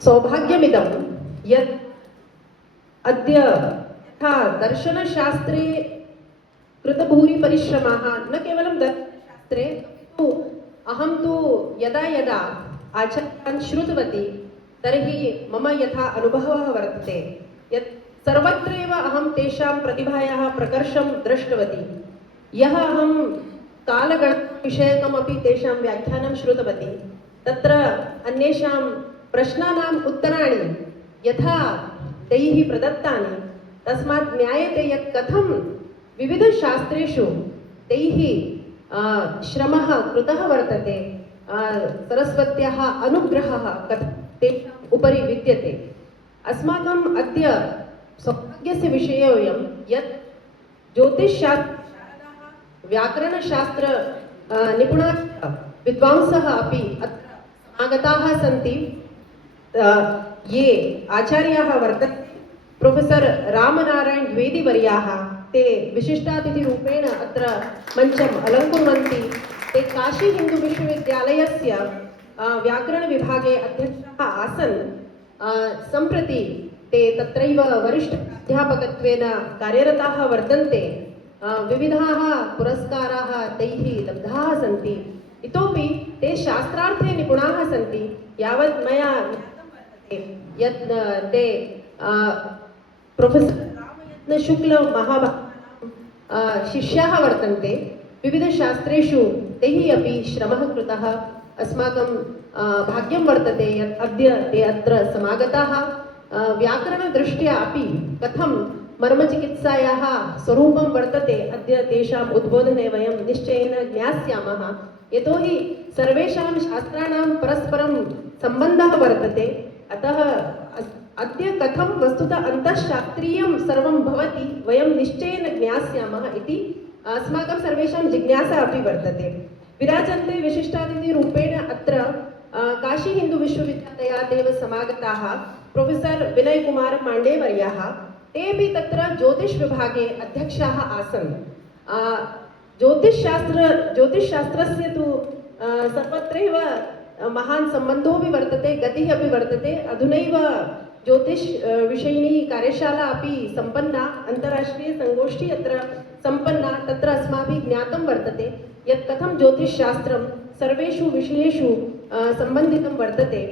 सौभाग्यमिदं यत् अद्य दर्शनशास्त्रे कृतभूरि परिश्रमाः न केवलं दर्शनशास्त्रे तु अहं तु यदा यदा आचार्यान् श्रुतवती तर्हि मम यथा अनुभवः वर्तते यत् सर्वत्रैव अहं तेषां प्रतिभायाः प्रकर्षं दृष्टवती। यः अहं कालगणविषयकमपि तेषां व्याख्यानं श्रुतवती तत्र अन्येषां प्रश्नानाम् उत्तराणि यथा तैः प्रदत्तानि तस्मात् ज्ञायते यत् कथं विविधशास्त्रेषु तैः श्रमः कृतः वर्तते, सरस्वत्याः अनुग्रहः कथं तेषाम् उपरि विद्यते। अस्माकम् अद्य सौभाग्यस्य विषयोऽयं यत् ज्योतिषशास्त्र व्याकरणशास्त्र निपुणाः विद्वांसः अपि अत्र आगताः सन्ति। ये आचार्याः वर्तन्ते प्रोफेसर् रामनारायण द्विवेदीवर्याः, ते विशिष्टातिथिरूपेण अत्र मञ्चम् अलङ्कुर्वन्ति। ते काशी हिन्दुविश्वविद्यालयस्य व्याकरणविभागे अध्यक्षाः आसन्। सम्प्रति ते तत्रैव वरिष्ठाध्यापकत्वेन कार्यरताः वर्तन्ते। विविधाः पुरस्काराः तैः लब्धाः सन्ति। इतोपि ते शास्त्रार्थे निपुणाः सन्ति। यावत् मया ज्ञातं वर्तते यत् ते प्रोफेसर् रामयत्नशुक्लमहाभागानां शिष्याः वर्तन्ते। विविधशास्त्रेषु तैः अपि श्रमः कृतः। अस्माकं भाग्यं वर्तते यत् अद्य ते अत्र समागताः। व्याकरणदृष्ट्या अपि कथं मर्मचिकित्सायाः स्वरूपं वर्तते अद्य तेषाम् उद्बोधने वयं निश्चयेन ज्ञास्यामः। यतोहि सर्वेषां शास्त्राणां परस्परं सम्बन्धः वर्तते। अतः अद्य कथं वस्तुतः अन्तःशास्त्रीयं सर्वं भवति वयं निश्चयेन ज्ञास्यामः इति अस्माकं सर्वेषां जिज्ञासा अपि वर्तते। विराजन्ते विशिष्टातिथिरूपेण अत्र काशी हिन्दुविश्वविद्यालयात् एव समागताः प्रोफेसर् विनयकुमार पाण्डेवर्याः। ते अपि तत्र ज्योतिषविभागे अध्यक्षाः आसन्। ज्योतिषशास्त्रस्य तु सर्वत्रैव महान् सम्बन्धोऽपि वर्तते, गतिः अपि वर्तते। अधुनैव ज्योतिष विषयिणी कार्यशाला अपि सम्पन्ना, अन्तर्राष्ट्रीयसङ्गोष्ठी अत्र सम्पन्ना। तत्र अस्माभिः ज्ञातं वर्तते यत् कथं ज्योतिषशास्त्रं सर्वेषु विषयेषु सम्बन्धितं वर्तते।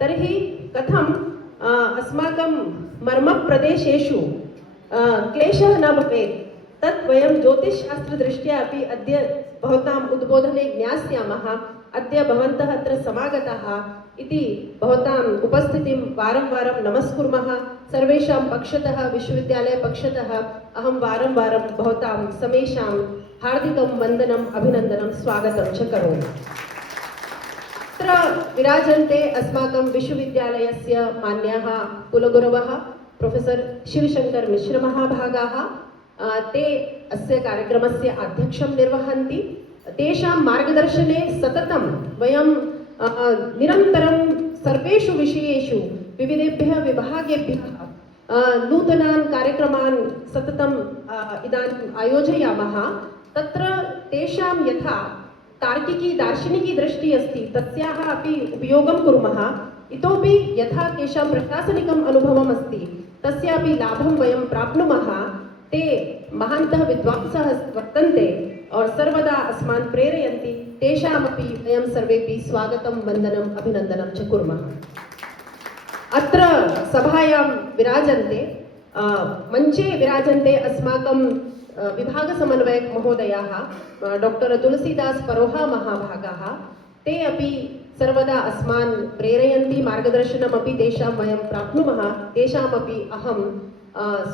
तर्हि कथं अस्माकं मर्मप्रदेशेषु क्लेशः न भवेत् तत् वयं ज्योतिषशास्त्रदृष्ट्या अपि अद्य भवताम् उद्बोधने ज्ञास्यामः। अद्य भवन्तः अत्र समागताः इति भवताम् उपस्थितिं वारं वारं नमस्कुर्मः। सर्वेषां पक्षतः, विश्वविद्यालयपक्षतः अहं वारं वारं भवतां समेषां हार्दिकं वन्दनम्, अभिनन्दनं, स्वागतं च करोमि। अत्र विराजन्ते अस्माकं विश्वविद्यालयस्य मान्याः कुलगुरवः प्रोफेसर् शिवशङ्कर मिश्रमहाभागाः। ते अस्य कार्यक्रमस्य आध्यक्षं निर्वहन्ति। तेषां मार्गदर्शने सततं वयं निरन्तरं सर्वेषु विषयेषु विविधेभ्यः विभागेभ्यः नूतनान् कार्यक्रमान् सततं इदानीम् आयोजयामः। तत्र तेषां यथा तार्किकी दार्शनिकी दृष्टिः अस्ति तस्याः अपि उपयोगं कुर्मः। इतोपि यथा तेषां प्रशासनिकम् अनुभवम् अस्ति तस्यापि लाभं वयं प्राप्नुमः। ते महान्तः विद्वांसः वर्तन्ते और सर्वदा अस्मान् प्रेरयन्ति। तेषामपि वयं सर्वेपि स्वागतं, वन्दनम्, अभिनन्दनं च कुर्मः। अत्र सभायां विराजन्ते, मञ्चे विराजन्ते अस्माकं विभागसमन्वयक महोदयाः डॉक्टर तुलसीदास परोहा महाभागाः। ते अपि सर्वदा अस्मान् प्रेरयन्ति, मार्गदर्शनमपि तेषां वयं प्राप्नुमः। तेषामपि अहं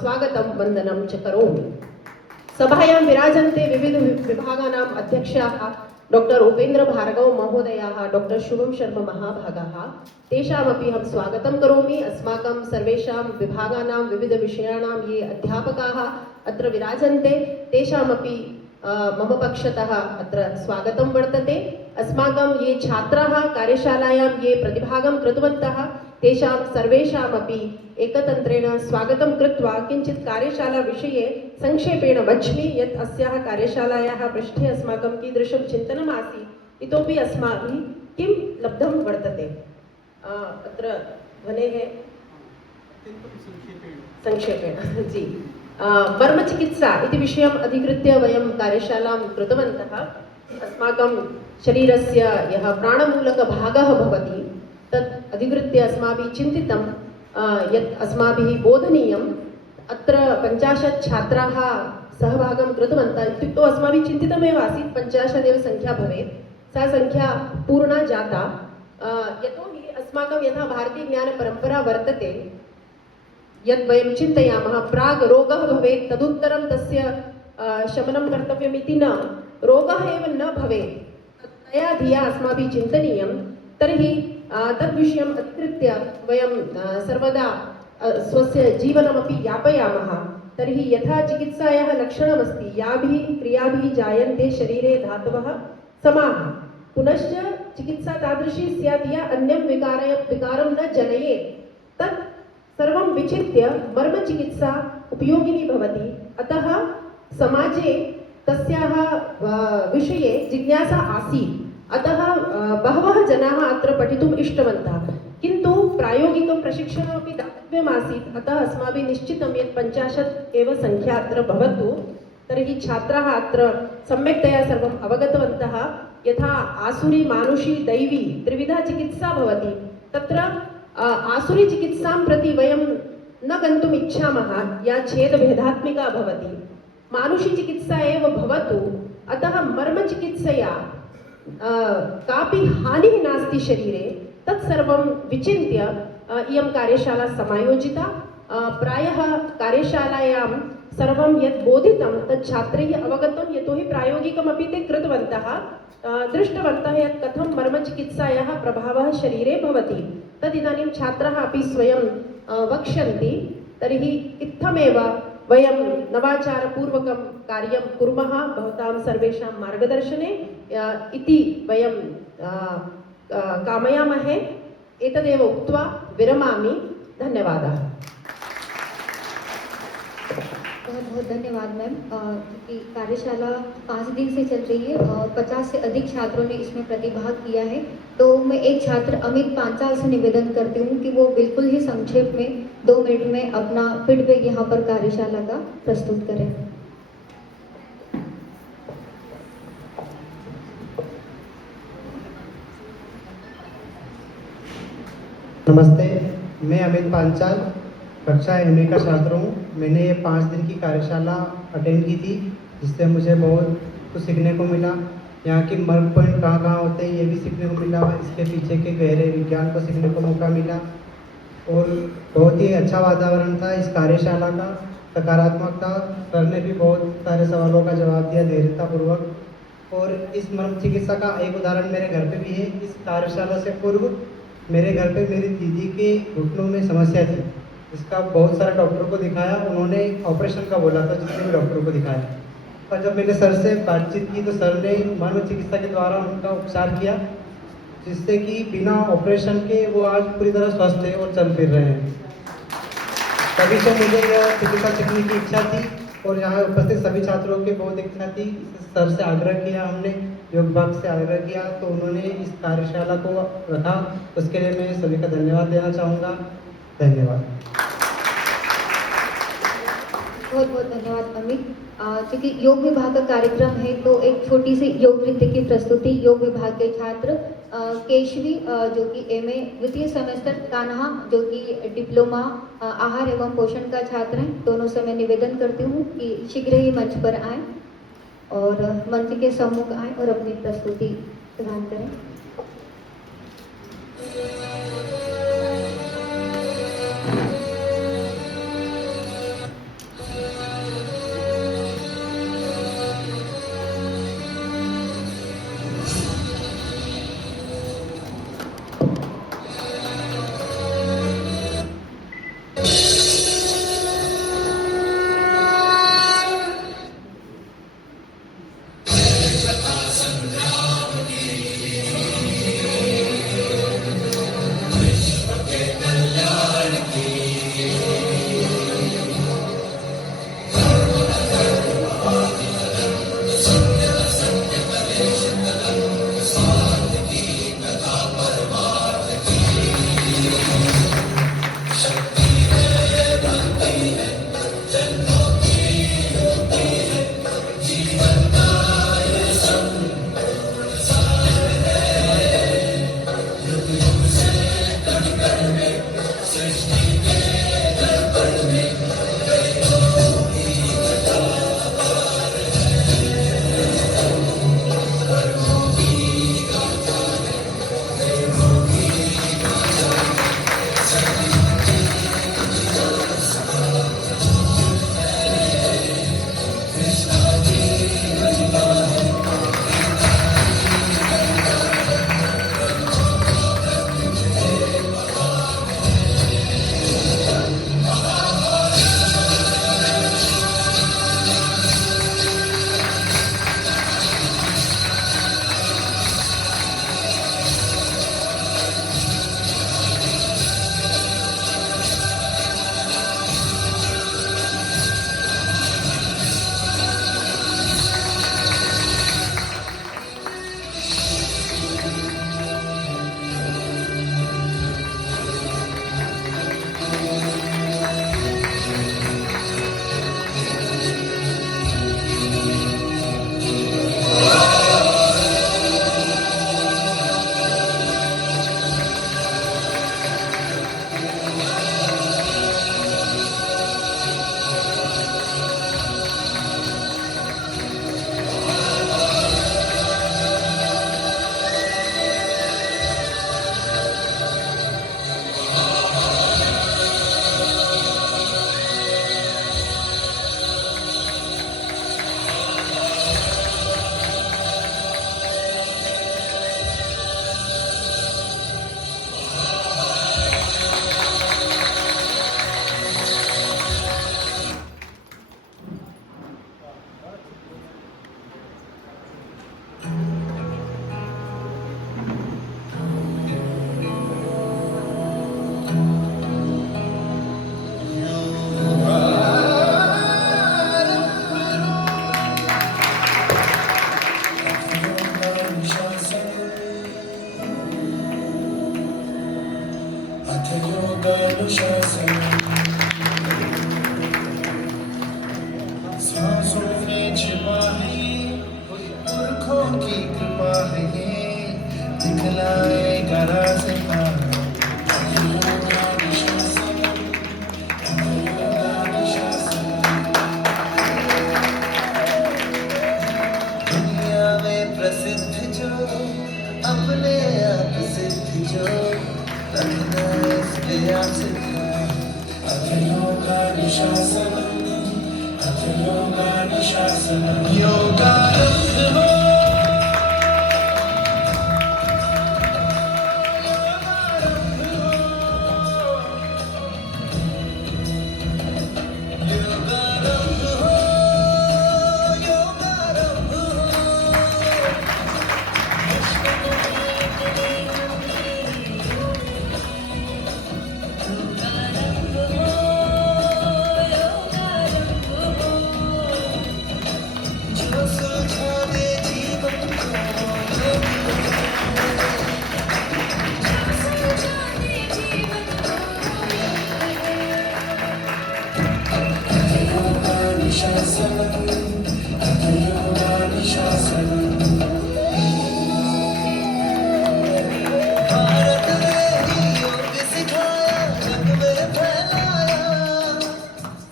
स्वागतं, वन्दनं च करोमि। सभायां विराजन्ते विविध विभागानाम् अध्यक्षाः डॉक्टर उपेन्द्र भार्गव महोदयाः, डॉक्टर शुभम शर्मा महाभागाः। तेषामपि अहं स्वागतं करोमि। अस्माकं सर्वेषां विभागानां विविधविषयाणां ये अध्यापकाः अत्र विराजन्ते तेषामपि मम पक्षतः अत्र स्वागतं वर्तते। अस्माकं ये छात्राः कार्यशालायां ये प्रतिभागं कृतवन्तः तेषां सर्वेषामपि एकतन्त्रेण स्वागतं कृत्वा किञ्चित् कार्यशालाविषये संक्षेपेण वच्मि यत् अस्याः कार्यशालायाः पृष्ठे अस्माकं कीदृशं चिन्तनम् आसीत्, इतोपि अस्माभिः किं लब्धं वर्तते। अत्र ध्वनेः संक्षेपेण जी मर्मचिकित्सा इति विषयम् अधिकृत्य वयं कार्यशालां कृतवन्तः। अस्माकं शरीरस्य यः प्राणमूलकभागः भवति तत् अधिकृत्य अस्माभिः चिन्तितं यत् अस्माभिः बोधनीयम्। अत्र 50 छात्राः सहभागं कृतवन्तः। इत्युक्तौ अस्माभिः चिन्तितमेव आसीत् 50 एव संख्या भवेत्। सा संख्या पूर्णा जाता। यतोहि अस्माकं यथा भारतीयज्ञानपरम्परा वर्तते यद् वयं चिन्तयामः प्राग् रोगः भवेत् तदुत्तरं तस्य शमनं कर्तव्यमिति न, रोगः एव न भवेत् तया धिया अस्माभिः चिन्तनीयं। तर्हि तद्विषयम् अधिकृत्य वयं सर्वदा स्वस्य जीवनमपि यापयामः। तर्हि यथा चिकित्सायाः लक्षणमस्ति याभिः क्रियाभिः जायन्ते शरीरे धातवः समाः, पुनश्च चिकित्सा तादृशी स्यात् या अन्यं विकारं न जनयेत्। तत् सर्वं विचित्य मर्मचिकित्सा उपयोगिनी भवति। अतः समाजे तस्याः विषये जिज्ञासा आसीत्। अतः बहवः जनाः अत्र पठितुम् इष्टवन्तः, किन्तु प्रायोगिकं प्रशिक्षणमपि दातव्यमासीत्। अतः अस्माभिः निश्चितं यत् 50 एव संख्या अत्र भवतु। तर्हि छात्राः अत्र सम्यक्तया सर्वम् अवगतवन्तः। यथा आसुरी मानुषी दैवी त्रिविधा चिकित्सा भवति, तत्र आसुरी चिकित्सां प्रति वयं न गन्तुम् इच्छामः या छेदभेदात्मिका भवति, मानुषी चिकित्सा एव भवतु। अतः मर्मचिकित्सया कापि हानिः नास्ति शरीरे, तत्सर्वं विचिन्त्य इयं कार्यशाला समायोजिता। प्रायः कार्यशालायां सर्वं यत् बोधितं तत् छात्रैः अवगतं, यतोहि प्रायोगिकमपि ते कृतवन्तः, दृष्टवन्तः यत् कथं मर्मचिकित्सायाः प्रभावः शरीरे भवति। तदिदानीं छात्राः अपि स्वयं वक्ष्यन्ति। तर्हि इत्थमेव वयं नवाचारपूर्वकं कार्यं कुर्मः भवतां सर्वेषां मार्गदर्शने इति वयं कामयामहे। एतदेव उक्त्वा विरमामि। धन्यवादः। बहुत बहुत धन्यवाद मैम। क्योंकि कार्यशाला 5 दिन से चल रही है, 50 से अधिक छात्रों ने इसमें प्रतिभाग किया है, तो मैं एक छात्र अमित पांचाल से निवेदन करती हूँ कि वो बिल्कुल ही संक्षेप में 2 मिनट में अपना फीडबैक यहाँ पर कार्यशाला का प्रस्तुत करें। नमस्ते, मैं अमित पांचाल कक्षा एमए का छात्र हूँ। मैंने ये 5 दिन की कार्यशाला अटेंड की थी, जिससे मुझे बहुत कुछ सीखने को मिला। यहाँ की मर्म पॉइंट कहाँ कहाँ होते हैं ये भी सीखने को मिला, इसके पीछे के गहरे विज्ञान को सीखने को मौका मिला और बहुत ही अच्छा वातावरण था इस कार्यशाला का, सकारात्मक था। सर ने भी बहुत सारे सवालों का जवाब दिया धैर्यतापूर्वक। और इस मर्म चिकित्सा का एक उदाहरण मेरे घर पे भी है। इस कार्यशाला से पूर्व मेरे घर पे मेरी दीदी के घुटनों में समस्या थी, इसका बहुत सारे डॉक्टर को दिखाया, उन्होंने ऑपरेशन का बोला था, जिसने भी डॉक्टर को दिखाया। पर जब मैंने सर से बातचीत की तो सर ने मर्म चिकित्सा के द्वारा उनका उपचार किया, जिससे कि बिना ऑपरेशन के वो आज पूरी तरह स्वस्थ है और चल फिर रहे हैं। तभी से मुझे यह चिकित्सा सीखने की इच्छा थी और यहाँ उपस्थित सभी छात्रों की बहुत इच्छा थी। सर से आग्रह किया, हमने योग विभाग से आग्रह किया, तो उन्होंने इस कार्यशाला को रखा। उसके लिए मैं सभी का धन्यवाद देना चाहूँगा। धन्यवाद। बहुत बहुत धन्यवाद अमित। क्योंकि योग विभाग का कार्यक्रम है तो एक छोटी सी योग नृत्य की प्रस्तुति योग विभाग के छात्र केशवी जो कि एमए द्वितीय सेमेस्टर, कान्हा जो कि डिप्लोमा आहार एवं पोषण का छात्र हैं, दोनों से मैं निवेदन करती हूँ कि शीघ्र ही मंच पर आएँ और मंच के सम्मुख आएँ और अपनी प्रस्तुति प्रदान करें। सांसों में छिपा है पुरखों की कृपा है ये दिखलाएगा रास्ता दुनिया में प्रसिद्ध जो अपने आप सिद्ध जो रखना इसके आसिक योगानुशासनम योगारंभ हो योगारंभ हो योगारंभ जो सुलझा दे जीवन भारत ने ही योग सिखाया जग में फैलाया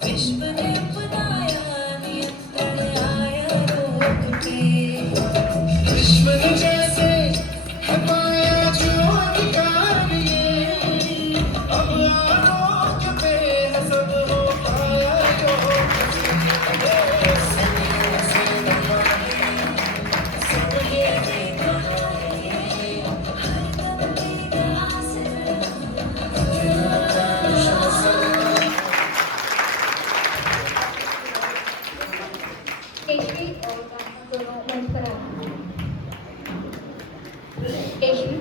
विश्व ने अपनाया नियंत्रण आया रोग पे विश्व ने जैसे है पाया जो अधिकार ये अब आरोग्य पे है सब हो पाया जो से नमाने सब ये देखा है हर तबके का आसरा केशवी और कान्हा दोनों मंच पर आए। केशवी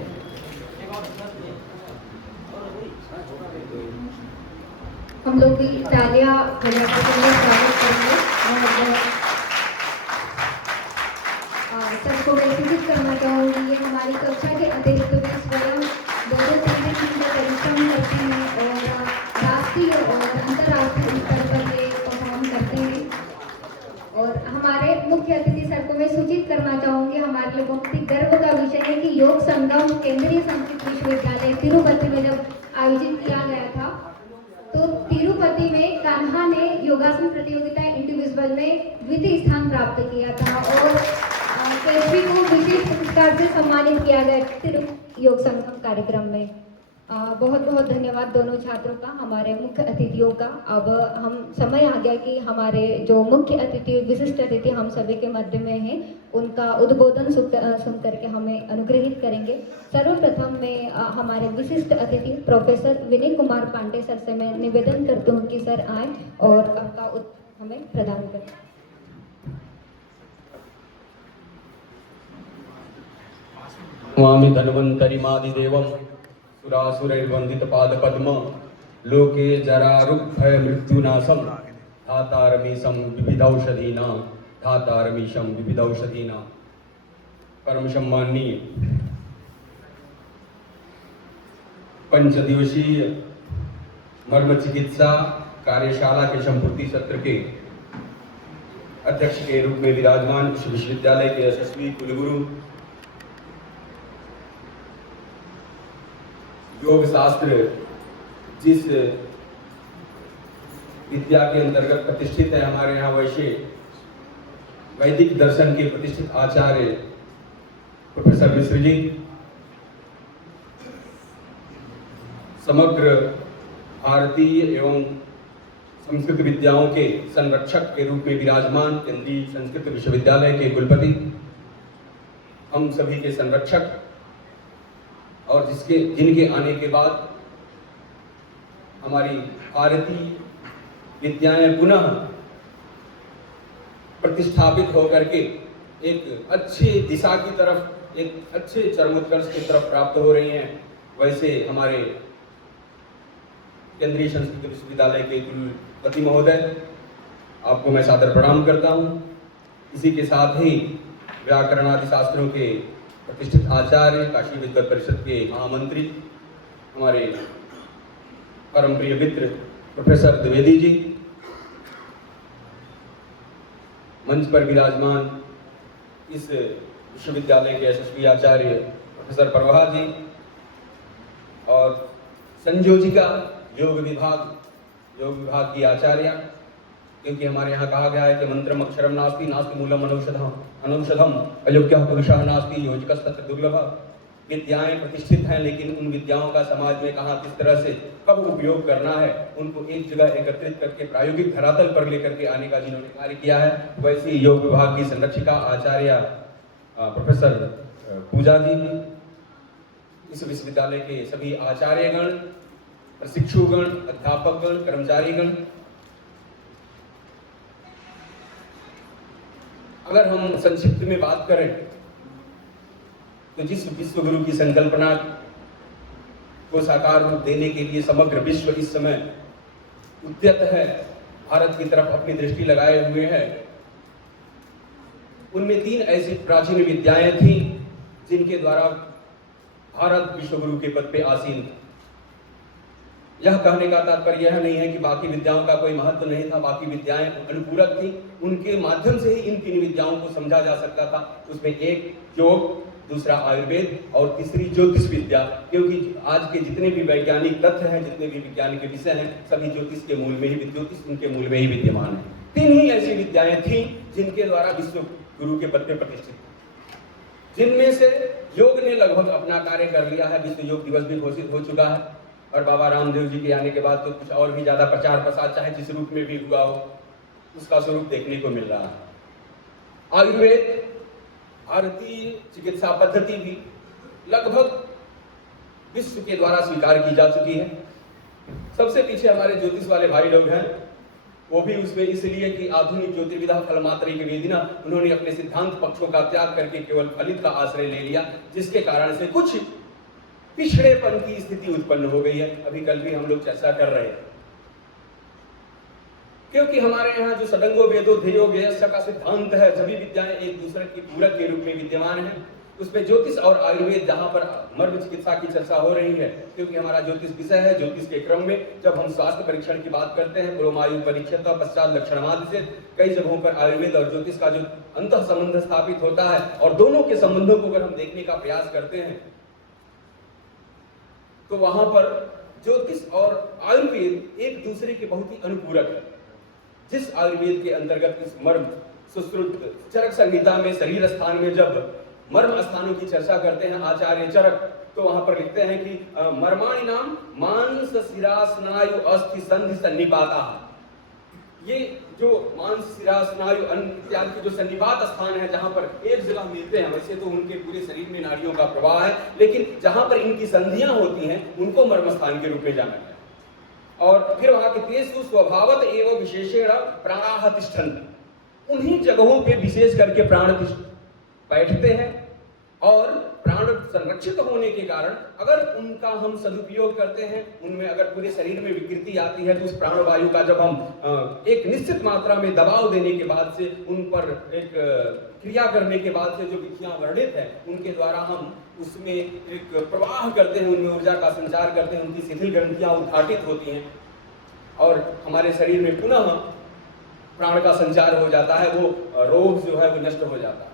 हम लोग भी तालियां बजाते हुए स्वागत करेंगे और सबको मैं सूचित करना चाहूँगी ये हमारी कक्षा के अतिरिक्त भी स्वयं 2-3 दिन से परिश्रम करते हैं और राष्ट्रीय और अंतर्राष्ट्रीय स्तर पर ये परफॉर्म करते हैं। और हमारे मुख्य अतिथि सर को मैं सूचित करना चाहूँगी हमारे लिए बहुत ही गर्व का विषय है कि योग संगम केंद्रीय संस्कृत विश्वविद्यालय तिरुपति में जब आयोजित किया गया था तो तिरुपति में कान्हा ने योगासन प्रतियोगिता इंडिविजुअल में द्वितीय स्थान प्राप्त किया था और केशवी को विशेष पुरस्कार से सम्मानित किया गया तिरु योग संगम कार्यक्रम में। बहुत बहुत धन्यवाद दोनों छात्रों का, हमारे मुख्य अतिथियों का। अब हम समय आ गया कि हमारे जो मुख्य अतिथि विशिष्ट अतिथि हम सभी के मध्य में हैं उनका उद्बोधन सुन करके हमें अनुग्रहित करेंगे। सर्वप्रथम मैं हमारे विशिष्ट अतिथि प्रोफेसर विनय कुमार पांडे सर से मैं निवेदन करती हूँ कि सर आए और आपका हमें प्रदान करें। स्वामी धन्वन्तरिमादिदेवं सुरासुरैर्वन्दितपादपद्म लोके जरारुग्भय मृत्युनाशं धातारमीशं विविधौषधीनां धातारमीशं विविधौषधीनां। परम सम्माननीय 5 दिवसीय मर्म चिकित्सा कार्यशाला के संपूर्ति सत्र के अध्यक्ष के रूप में विराजमान इस विश्वविद्यालय के यशस्वी कुलगुरु योग शास्त्र जिस विद्या के अंतर्गत प्रतिष्ठित है हमारे यहाँ, वैसे वैदिक दर्शन के प्रतिष्ठित आचार्य प्रोफेसर मिश्र जी, समग्र भारतीय एवं संस्कृत विद्याओं के संरक्षक के रूप में विराजमान केंद्रीय संस्कृत विश्वविद्यालय के कुलपति, हम सभी के संरक्षक और जिनके आने के बाद हमारी भारतीय विद्याएं पुनः प्रतिष्ठापित होकर के एक अच्छी दिशा की तरफ, एक अच्छे चरमोत्कर्ष की तरफ प्राप्त हो रही हैं, वैसे हमारे केंद्रीय संस्कृत विश्वविद्यालय के कुलपति महोदय, आपको मैं सादर प्रणाम करता हूँ। इसी के साथ ही व्याकरण आदि शास्त्रों के प्रतिष्ठित आचार्य, काशी विद्वत परिषद के महामंत्री, हमारे परम प्रिय मित्र प्रोफेसर द्विवेदी जी, मंच पर विराजमान इस विश्वविद्यालय के यशस्वी आचार्य प्रोफेसर परवाह जी और संयोजिका योग विभाग की आचार्य, क्योंकि हमारे यहाँ कहा गया है कि मंत्रम अक्षरम नास्ति नास्ति मूलम अनौषधम अयोग्यः पुरुषः नास्ति योजकस्तत्र दुर्लभः। विद्याएं प्रतिष्ठित हैं, लेकिन उन विद्याओं का समाज में कहाँ किस तरह से कब उपयोग करना है, उनको एक जगह एकत्रित करके प्रायोगिक धरातल पर लेकर के आने का जिन्होंने कार्य किया है, वैसे योग विभाग की संरक्षिका आचार्य प्रोफेसर पूजा जी, इस विश्वविद्यालय के सभी आचार्यगण, प्रशिक्षुगण, अध्यापकगण, कर्मचारीगण। अगर हम संक्षिप्त में बात करें तो जिस विश्व गुरु की संकल्पना को साकार रूप देने के लिए समग्र विश्व इस समय उद्यत है, भारत की तरफ अपनी दृष्टि लगाए हुए है, उनमें 3 ऐसी प्राचीन विद्याएं थी जिनके द्वारा भारत विश्व गुरु के पद पे आसीन था। यह कहने का तात्पर्य यह नहीं है कि बाकी विद्याओं का कोई महत्व नहीं था, बाकी विद्याएं अनुपूरक थी, उनके माध्यम से ही इन 3 विद्याओं को समझा जा सकता था। उसमें एक योग, दूसरा आयुर्वेद और तीसरी ज्योतिष विद्या, क्योंकि आज के जितने भी वैज्ञानिक तथ्य हैं, जितने भी विज्ञान के विषय हैं, सभी ज्योतिष के मूल में ही उनके मूल में ही विद्यमान है। 3 ही ऐसी विद्याएं थी जिनके द्वारा विश्व गुरु के पद पे प्रतिष्ठित, जिनमें से योग ने लगभग अपना कार्य कर लिया है। विश्व योग दिवस भी घोषित हो चुका है और बाबा रामदेव जी के आने के बाद तो कुछ और भी ज्यादा प्रचार प्रसार, चाहे जिस रूप में भी हुआ हो, उसका स्वरूप देखने को मिल रहा है। आयुर्वेद, भारतीय चिकित्सा पद्धति भी लगभग विश्व के द्वारा स्वीकार की जा चुकी है। सबसे पीछे हमारे ज्योतिष वाले भाई लोग हैं, वो भी उसमें इसलिए कि आधुनिक ज्योतिर्विद्या फलमात्रैक वेदिना, उन्होंने अपने सिद्धांत पक्षों का त्याग करके केवल फलित का आश्रय ले लिया, जिसके कारण से कुछ पिछड़ेपन की स्थिति उत्पन्न हो गई है। अभी कल भी हम लोग चर्चा कर रहे हैं, क्योंकि हमारे यहाँ जो सदंगो वेदो ध्येयो ज्ञेयस्य का सिद्धांत है, सभी विद्याएं एक दूसरे की पूरक के रूप में विद्यमान हैं। उसमें ज्योतिष और आयुर्वेद, जहाँ पर मर्म चिकित्सा की चर्चा हो रही है, क्योंकि हमारा ज्योतिष विषय है, ज्योतिष के क्रम में जब हम स्वास्थ्य परीक्षण की बात करते हैं, पुरोमायु परीक्षता पश्चात लक्षणवाद से, कई जगहों पर आयुर्वेद और ज्योतिष का जो अंतः संबंध स्थापित होता है और दोनों के संबंधों को अगर हम देखने का प्रयास करते हैं तो वहां पर ज्योतिष और आयुर्वेद एक दूसरे के बहुत ही अनुपूरक है। जिस आयुर्वेद के अंतर्गत इस मर्म सुश्रुत चरक संहिता में शरीर स्थान में जब मर्म स्थानों की चर्चा करते हैं आचार्य चरक, तो वहां पर लिखते हैं कि मर्माणि नाम मांस शिरा स्नायु अस्थि संधि सन्निपाता। ये जो मांस शिरा स्नायु इत्यादि के जो सन्निपात स्थान है, जहां पर एक जगह मिलते हैं, वैसे तो उनके पूरे शरीर में नाड़ियों का प्रवाह है, लेकिन जहां पर इनकी संधियां होती हैं उनको मर्म स्थान के रूप में जाना जाए। और फिर वहां के तेषु स्वभावत एवं विशेषेण प्राणाः तिष्ठन्ति, उन्हीं जगहों पे विशेष करके प्राण बैठते हैं और प्राण संरक्षित होने के कारण अगर उनका हम सदुपयोग करते हैं, उनमें अगर पूरे शरीर में विकृति आती है, तो उस प्राणवायु का जब हम एक निश्चित मात्रा में दबाव देने के बाद से, उन पर एक क्रिया करने के बाद से जो विधियां वर्णित है, उनके द्वारा हम उसमें एक प्रवाह करते हैं, उनमें ऊर्जा का संचार करते हैं, उनकी शिथिल ग्रंथियां उद्घाटित होती हैं और हमारे शरीर में पुनः प्राण का संचार हो जाता है, वो रोग जो है वो नष्ट हो जाता है।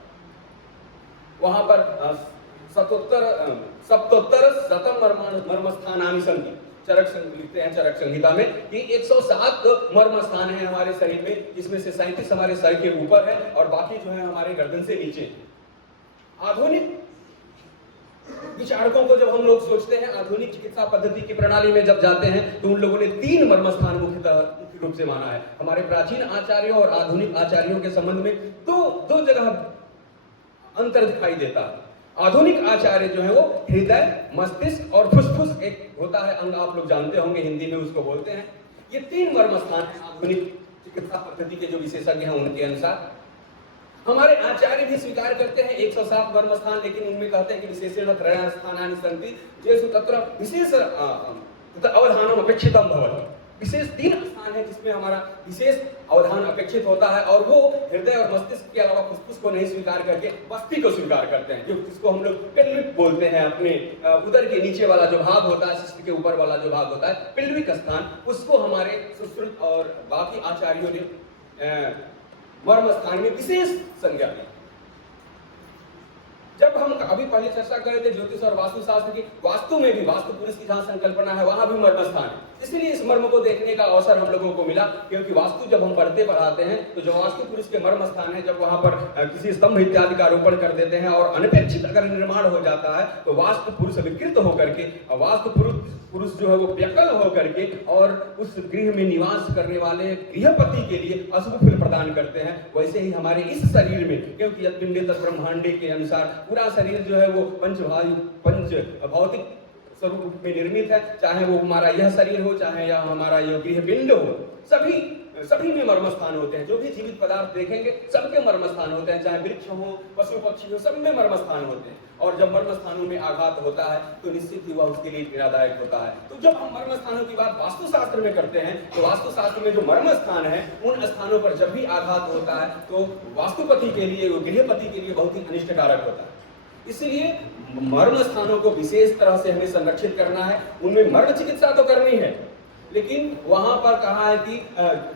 वहां पर सप्तोत्तर शतम मर्म स्थानानि सन्ति, चरक लिखते हैं चरक संहिता में कि 107 मर्म स्थान है हमारे शरीर में, जिसमें से 37 हमारे सर के ऊपर है और बाकी जो है हमारे गर्दन से नीचे। आधुनिक विचारकों को जब हम लोग सोचते हैं, आधुनिक चिकित्सा पद्धति की प्रणाली में जब जाते हैं, तो उन लोगों ने 3 मर्म स्थान मुख्य रूप से माना है। हमारे प्राचीन आचार्यों और आधुनिक आचार्यों के संबंध में दो जगह अंतर दिखाई देता है। आधुनिक आचार्य जो है वो हृदय, मस्तिष्क और फुसफुस एक होता है अंग, आप लोग जानते होंगे, हिंदी में उसको बोलते हैं। ये 3 मर्म स्थान है आधुनिक चिकित्सा पद्धति के जो विशेषज्ञ हैं उनके अनुसार। हमारे आचार्य भी स्वीकार करते हैं 107 मर्म स्थान, लेकिन उनमें कहते हैं कि विशेषण त्रय स्थानानि सन्ति जेषु तत्र विशेष अवधानम अपेक्षितम भवति। विशेष 3 स्थान है जिसमें हमारा विशेष अवधान अपेक्षित होता है, और वो हृदय और मस्तिष्क के अलावा फुसफुस को नहीं स्वीकार करके बस्ती को स्वीकार करते हैं, जो जिसको हम लोग पेल्विक बोलते हैं। अपने उदर के नीचे वाला जो भाग होता है, शिश्न के ऊपर वाला जो भाग होता है, पेल्विक स्थान, उसको हमारे सुश्रुत और बाकी आचार्यों ने मर्म स्थान में विशेष संज्ञा दी। जब हम अभी पहले चर्चा कर रहे थे ज्योतिष और वास्तु शास्त्र की, वास्तु में भी वास्तु पुरुष की जहां संकल्पना है वहां भी मर्म स्थान है। इसलिए इस मर्म को देखने का अवसर हम लोगों को मिला, क्योंकि वास्तु जब हम पढ़ते पढ़ाते हैं तो जो वास्तु पुरुष के मर्म स्थान है, जब वहां पर किसी स्तंभ इत्यादि का आरोपण कर देते हैं और अनपेक्षित अगर निर्माण हो जाता है तो वास्तु पुरुष विकृत होकर के, वास्तु पुरुष जो है वो व्यकल होकर के और उस गृह में निवास करने वाले गृहपति के लिए अशुभ फल प्रदान करते हैं। वैसे ही हमारे इस शरीर में, क्योंकि यत्पिंडे तत्ब्रह्मांडे के अनुसार पूरा शरीर जो है वो पंच भौतिक स्वरूप में निर्मित है, चाहे वो हमारा यह शरीर हो, चाहे यह हमारा यह गृहपिंड हो, सभी में मर्म स्थान होते हैं। जो भी जीवित पदार्थ देखेंगे सबके मर्म स्थान होते हैं, चाहे वृक्ष हो, पशु पक्षी हो, सब में मर्म स्थान होते हैं। और जब मर्म स्थानों में आघात होता है तो निश्चित ही वह उसके लिए पीड़ादायक होता है। तो जब हम मर्म स्थानों की बात वास्तु शास्त्र में करते हैं तो वास्तु शास्त्र में जो मर्म स्थान है, उन स्थानों पर जब भी आघात होता है तो वास्तुपति के लिए, गृहपति के लिए बहुत ही अनिष्टकारक होता है। इसलिए मर्म स्थानों को विशेष तरह से हमें संरक्षित करना है। उनमें मर्म चिकित्सा तो करनी है, लेकिन वहां पर कहा है कि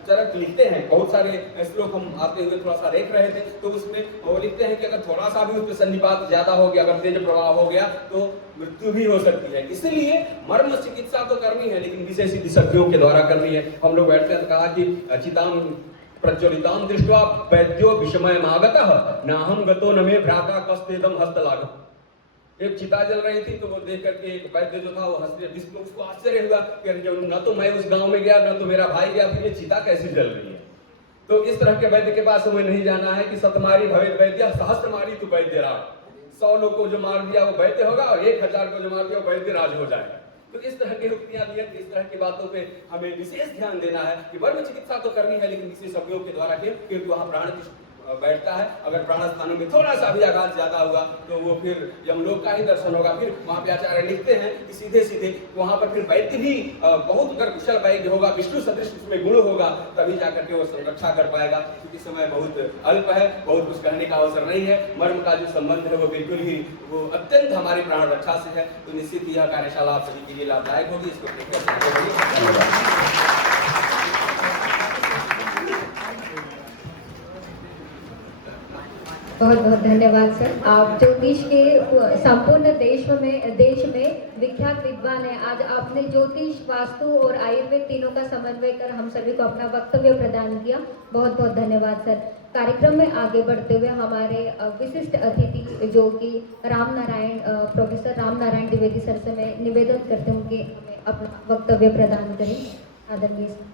चरक लिखते हैं, बहुत सारे श्लोक हम आते हुए थोड़ा सा देख रहे थे, तो उसमें वो लिखते हैं कि अगर थोड़ा सा भी उस पर सन्निपात ज्यादा हो गया, अगर तेज प्रवाह हो गया तो मृत्यु भी हो सकती है। इसलिए मर्म चिकित्सा तो करनी है, लेकिन विशेष विशेषज्ञों के द्वारा करनी है। हम लोग बैठते हैं तो कहा कि चिताम प्रज्वलिताम दृष्ट्वा वैद्यो विषमयमागतः नाहं गतो न मे भ्राता कस्तेदम हस्तलाघव। एक चिता जल रही थी तो वो देख करके एक वैद्य जो था वो हंसते, जिसको उसको आश्चर्य हुआ कि न तो मैं उस गांव में गया, न तो मेरा भाई गया, फिर ये चिता कैसे जल रही है। तो इस तरह के वैद्य के पास हमें नहीं जाना है कि सतमारी भवेत वैद्य सहस्त्र मारी तो वैद्य राज। 100 लोग को जो मार दिया वो वैद्य होगा और 1000 को जो मार दिया वो वैद्य राज हो जाएगा। तो इस तरह की युक्तियां दी, इस तरह की बातों पे हमें विशेष ध्यान देना है कि मर्म चिकित्सा तो करनी है, लेकिन विशेषज्ञों के द्वारा क्योंकि वहाँ प्राण बैठता है। अगर प्राण स्थानों में थोड़ा सा भी आघात ज्यादा हुआ तो वो फिर यमलोक का ही दर्शन होगा। फिर वहाँ पे आचार्य लिखते हैं कि सीधे सीधे वहाँ पर फिर वैद्य भी बहुत अगर कुशल वैद्य होगा, विष्णु सदृश उसमें गुण होगा, तभी जाकर के वो संरक्षा कर पाएगा। क्योंकि समय बहुत अल्प है, बहुत कुछ कहने का अवसर नहीं है। मर्म का जो संबंध है वो बिल्कुल ही वो अत्यंत हमारी प्राण रक्षा से है। तो निश्चित ही यह कार्यशाला आप सभी के लिए लाभदायक होगी। इसको बहुत बहुत धन्यवाद सर। आप ज्योतिष के संपूर्ण देश में विख्यात विद्वान हैं। आज आपने ज्योतिष, वास्तु और आयुर्वेद तीनों का समन्वय कर हम सभी को अपना वक्तव्य प्रदान किया। बहुत बहुत धन्यवाद सर। कार्यक्रम में आगे बढ़ते हुए हमारे विशिष्ट अतिथि जो कि प्रोफेसर राम नारायण द्विवेदी सर से मैं निवेदन करती हूँ कि हमें अपना वक्तव्य प्रदान करें। आदरणीय सर।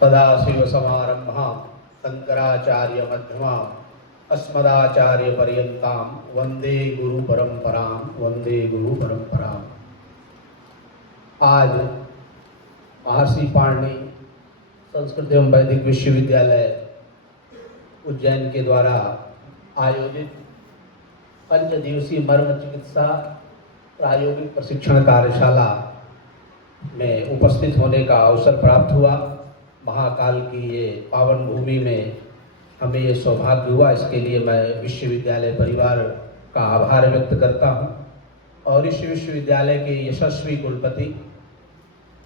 सदाशिव समारंभां शंकराचार्य मध्यमाम् अस्मदाचार्य पर्यंतां वंदे गुरु परंपरां वंदे गुरु परंपरां। आज महर्षि पाणिनि संस्कृत एवं वैदिक विश्वविद्यालय उज्जैन के द्वारा आयोजित 5 दिवसीय मर्म चिकित्सा प्रायोगिक प्रशिक्षण कार्यशाला में उपस्थित होने का अवसर प्राप्त हुआ। महाकाल की ये पावन भूमि में हमें ये सौभाग्य हुआ, इसके लिए मैं विश्वविद्यालय परिवार का आभार व्यक्त करता हूँ। और इस विश्वविद्यालय के यशस्वी कुलपति,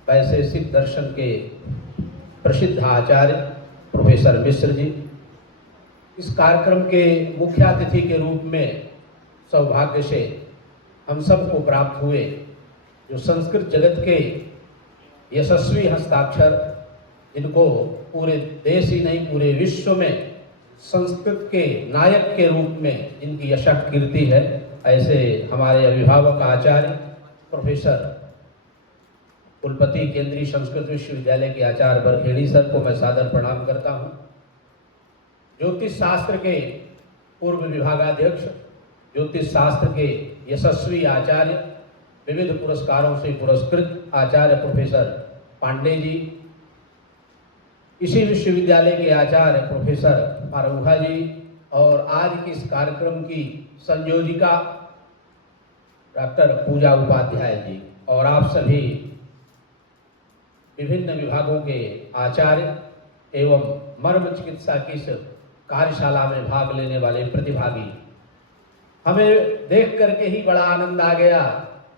वैशेषिक दर्शन के प्रसिद्ध आचार्य प्रोफेसर मिश्र जी, इस कार्यक्रम के मुख्य अतिथि के रूप में सौभाग्य से हम सबको प्राप्त हुए, जो संस्कृत जगत के यशस्वी हस्ताक्षर, इनको पूरे देश ही नहीं पूरे विश्व में संस्कृत के नायक के रूप में इनकी यशक कीर्ति है, ऐसे हमारे अभिभावक आचार्य प्रोफेसर कुलपति केंद्रीय संस्कृत विश्वविद्यालय के आचार्य बरखेड़ी सर को मैं सादर प्रणाम करता हूँ। ज्योतिष शास्त्र के पूर्व विभागाध्यक्ष, ज्योतिष शास्त्र के यशस्वी आचार्य, विविध पुरस्कारों से पुरस्कृत आचार्य प्रोफेसर पांडे जी, इसी विश्वविद्यालय के आचार्य प्रोफेसर फारूखा जी और आज के इस कार्यक्रम की संयोजिका डॉक्टर पूजा उपाध्याय जी और आप सभी विभिन्न विभागों के आचार्य एवं मर्म चिकित्सा की इस कार्यशाला में भाग लेने वाले प्रतिभागी, हमें देख करके ही बड़ा आनंद आ गया।